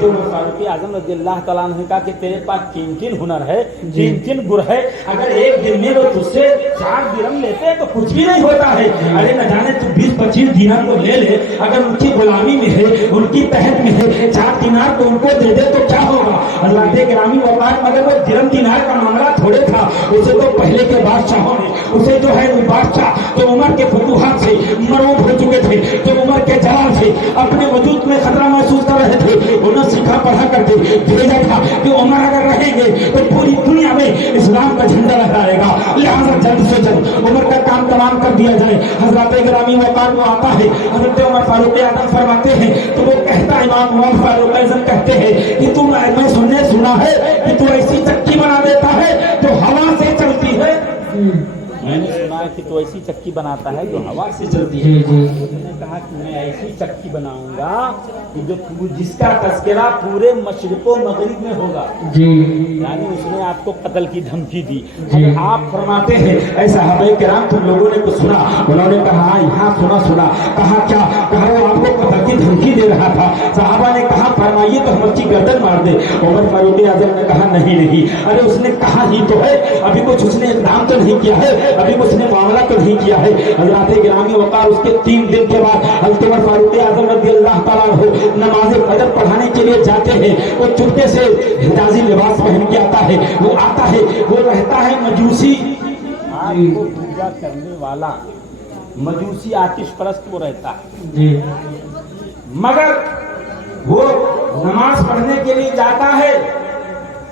तो फारूक आजम रज़ियल्लाहु तआला अन्हु ने कहा कि तेरे पास 3 हुनर है, 3 गुर है, अगर एक दिन में वो तुझसे 4 दिरहम लेते हैं तो कुछ भी नहीं होता है। अरे न जाने तू 20-25 दिनार को ले ले, अगर उनकी गुलामी में है, उनकी तहत में है, 4 दिनार को उनको दे दे तो क्या होगा? अल्लाह के गिरामी वक़ार, मगर वो दिरहम दिनार का मामला थोड़े था, उसे तो पहले के बादशाहों उसे जो है वो बादशाह जो उमर के फतूहात से मरूब हो चुके थे, जो उमर के जलाल से अपने वजूद में खतरा महसूस कर रहे थे, उन्हें सीखा पढ़ा करके भेजा था कि उमर अगर रहेंगे तो पूरी दुनिया में इस्लाम का झंडा लहराएगा, लिहाजा जल्द से जल्द उमर का काम तमाम कर दिया जाए। हजरत गिरामी वक़ार को आता है, हजरत उमर फारूक आज़म फरमाते हैं तो वो कहता है, इमाम उमर फारूक आज़म कहते हैं कि तुम मैं सुना है कि तू ऐसी चक्की बना देता है जो हवा से चलती है। मैंने सुना है कि तो ऐसी चक्की बनाता है जो हवा से चलती है। उसने कहा कि मैं ऐसी चक्की बनाऊंगा कि जो जिसका तस्करा पूरे मशरिको मगरिब में होगा। यानी उसने आपको कत्ल की धमकी दी। अगर आप फरमाते हैं ऐसा सहाबा किराम तुम लोगों ने कुछ सुना? उन्होंने कहा यहाँ सुना। कहा क्या? कहा वो आपको कत्ल की धमकी दे रहा था। सहाबा ने कहा फरमाइए तो हम उसकी गर्दन मार दे। उमर फारूक आज़म ने कहा नहीं, अरे उसने कहा ही तो है, अभी कुछ उसने इक़दाम तो नहीं किया है, अभी उसने मामला तो नहीं किया है। हज़रत गिरामी वक़ार उसके 3 दिन के बाद हज़रत उमर फारूक आज़म रज़ियल्लाहु तआला अन्हु नमाज़ फजर पढ़ाने के लिए जाते हैं। वो चुपके से हिजाजी लिबास पहन के आता है, वो आता है, वो रहता है मजूसी, आपको पूजा करने वाला मजूसी आतिश परस्त वो रहता है। मगर वो नमाज पढ़ने के लिए जाता है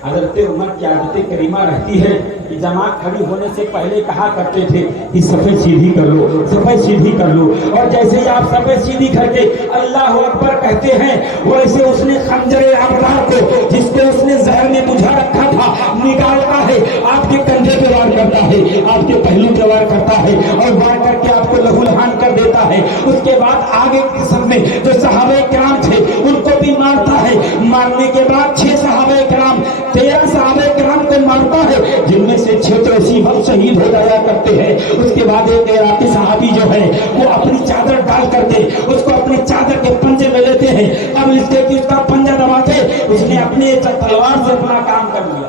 حضرت عمر کی عادت کریمہ رہتی ہے کہ جماعت کھڑی ہونے سے پہلے کہا کرتے تھے کہ صفیں سیدھی کر لو، صفیں سیدھی کر لو، اور جیسے ہی آپ صفیں سیدھی کر کے اللہ اکبر کہتے ہیں ویسے اس نے خنجر ابرار کو جس کو اس نے زہر میں بجھا رکھا تھا نکالتا ہے، آپ کے کندھے پہ وار کرتا ہے، آپ کے پہلو پہ وار کرتا ہے اور وار کر کے آپ کو لہو لہان کر دیتا ہے۔ اس کے بعد آگے کے صف میں جو صحابہ کرام تھے ان کو بھی مارتا ہے، مارنے کے بعد 6 صحابہ کرام 13 صحابہ کرام کو مارتا ہے، جن میں سے 6 تو اسی وقت شہید ہو جایا کرتے ہیں۔ اس کے بعد ایک عراقی صحابی جو ہے وہ اپنی چادر ڈال کر کے اس کو اپنی چادر کے پنجے میں لیتے ہیں، اب اس کے کہ اس کا پنجہ دباتے اس نے اپنے تلوار سے اپنا کام کر لیا۔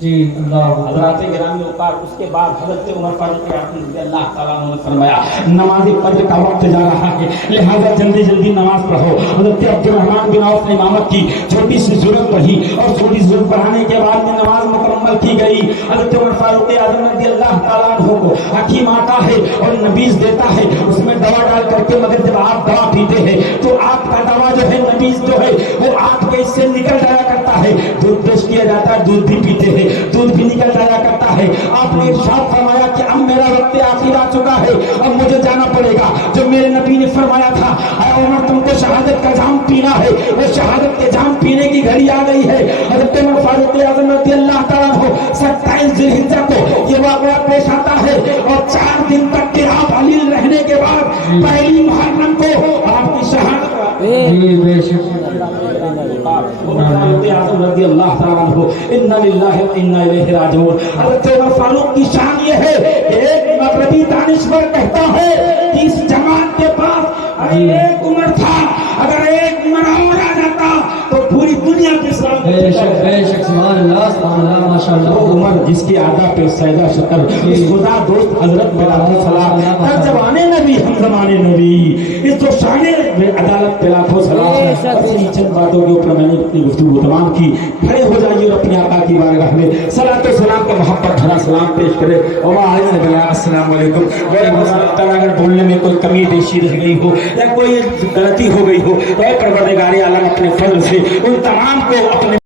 جی اللہ حضرات گرامی اوقات اس کے بعد حضرت عمر فاروق اعظم رضی اللہ تعالیٰ عنہ نے فرمایا نماز فجر کا وقت جا رہا ہے لہذا جلدی جلدی نماز پڑھو۔ حضرت عبد الرحمن بن عوف نے امامت کی، چھوٹی سی ضرورت پڑھی اور چھوٹی ضرورت پڑھانے کے بعد میں نماز مکمل کی گئی۔ حضرت عمر فاروق اعظم رضی اللہ تعالیٰ عنہ کو حکیم آتا ہے اور نبیذ دیتا ہے، اس میں دوا ڈال کر کے، مگر جب آپ دوا پیتے ہیں تو آپ کا دوا جو ہے نبیذ جو ہے وہ آپ کے اس سے نکل جایا کرتا ہے، دودھ پیش کیا جاتا ہے، دودھ بھی پیتے ہیں، دودھ بھی نکل جایا کرتا ہے۔ آپ نے ارشاد فرمایا کہ اب میرا وقت آخر آ چکا ہے، اب مجھے جانا پڑے گا۔ جو میرے نبی نے فرمایا تھا اے عمر تم کو شہادت کا جام پینا ہے، وہ شہادت کے جام پینے کی گھڑی آ گئی ہے۔ حضرت عمر فاروق اعظم رضی اللہ تعالیٰ عنہ 27 ذی الحجہ کو یہ واقعہ پیش آتا ہے اور 4 دن تک کے آپ علیل رہنے کے بعد پہلی محرم کو آپ کی شہادت رضی اللہ تعالیٰ عنہ انا للہ و انا الیہ راجعون۔ حضرت عمر فاروق کی شان یہ ہے کہ ایک مغربی دانشور کہتا ہے کہ اس جماعت کے پاس اگر ایک عمر تھا، اگر ایک عمر اور آ جاتا تو پوری دنیا کے ساتھ بے شک سبحان اللہ سبحان اللہ ماشاءاللہ۔ وہ عمر جس کی آدھا پہ سیدہ شکر اس خدا دوست حضرت بلال سلام ہر زمانے نبی ہم زمانے نبی اس جو شان عدالت پہ لاکھوں سلام۔ بس چند باتوں کے اوپر میں نے اپنی گفتگو تمام کی۔ کھڑے ہو جائیے اور اپنے آقا کی بارگاہ میں صلاۃ و سلام کا محبت بھرا سلام پیش کرے۔ السلام علیکم۔ اگر بولنے میں کوئی کمی بیشی رہ گئی ہو یا کوئی غلطی ہو گئی ہو تو اے پروردگار عالم اپنے فضل سے ان تمام کو اپنے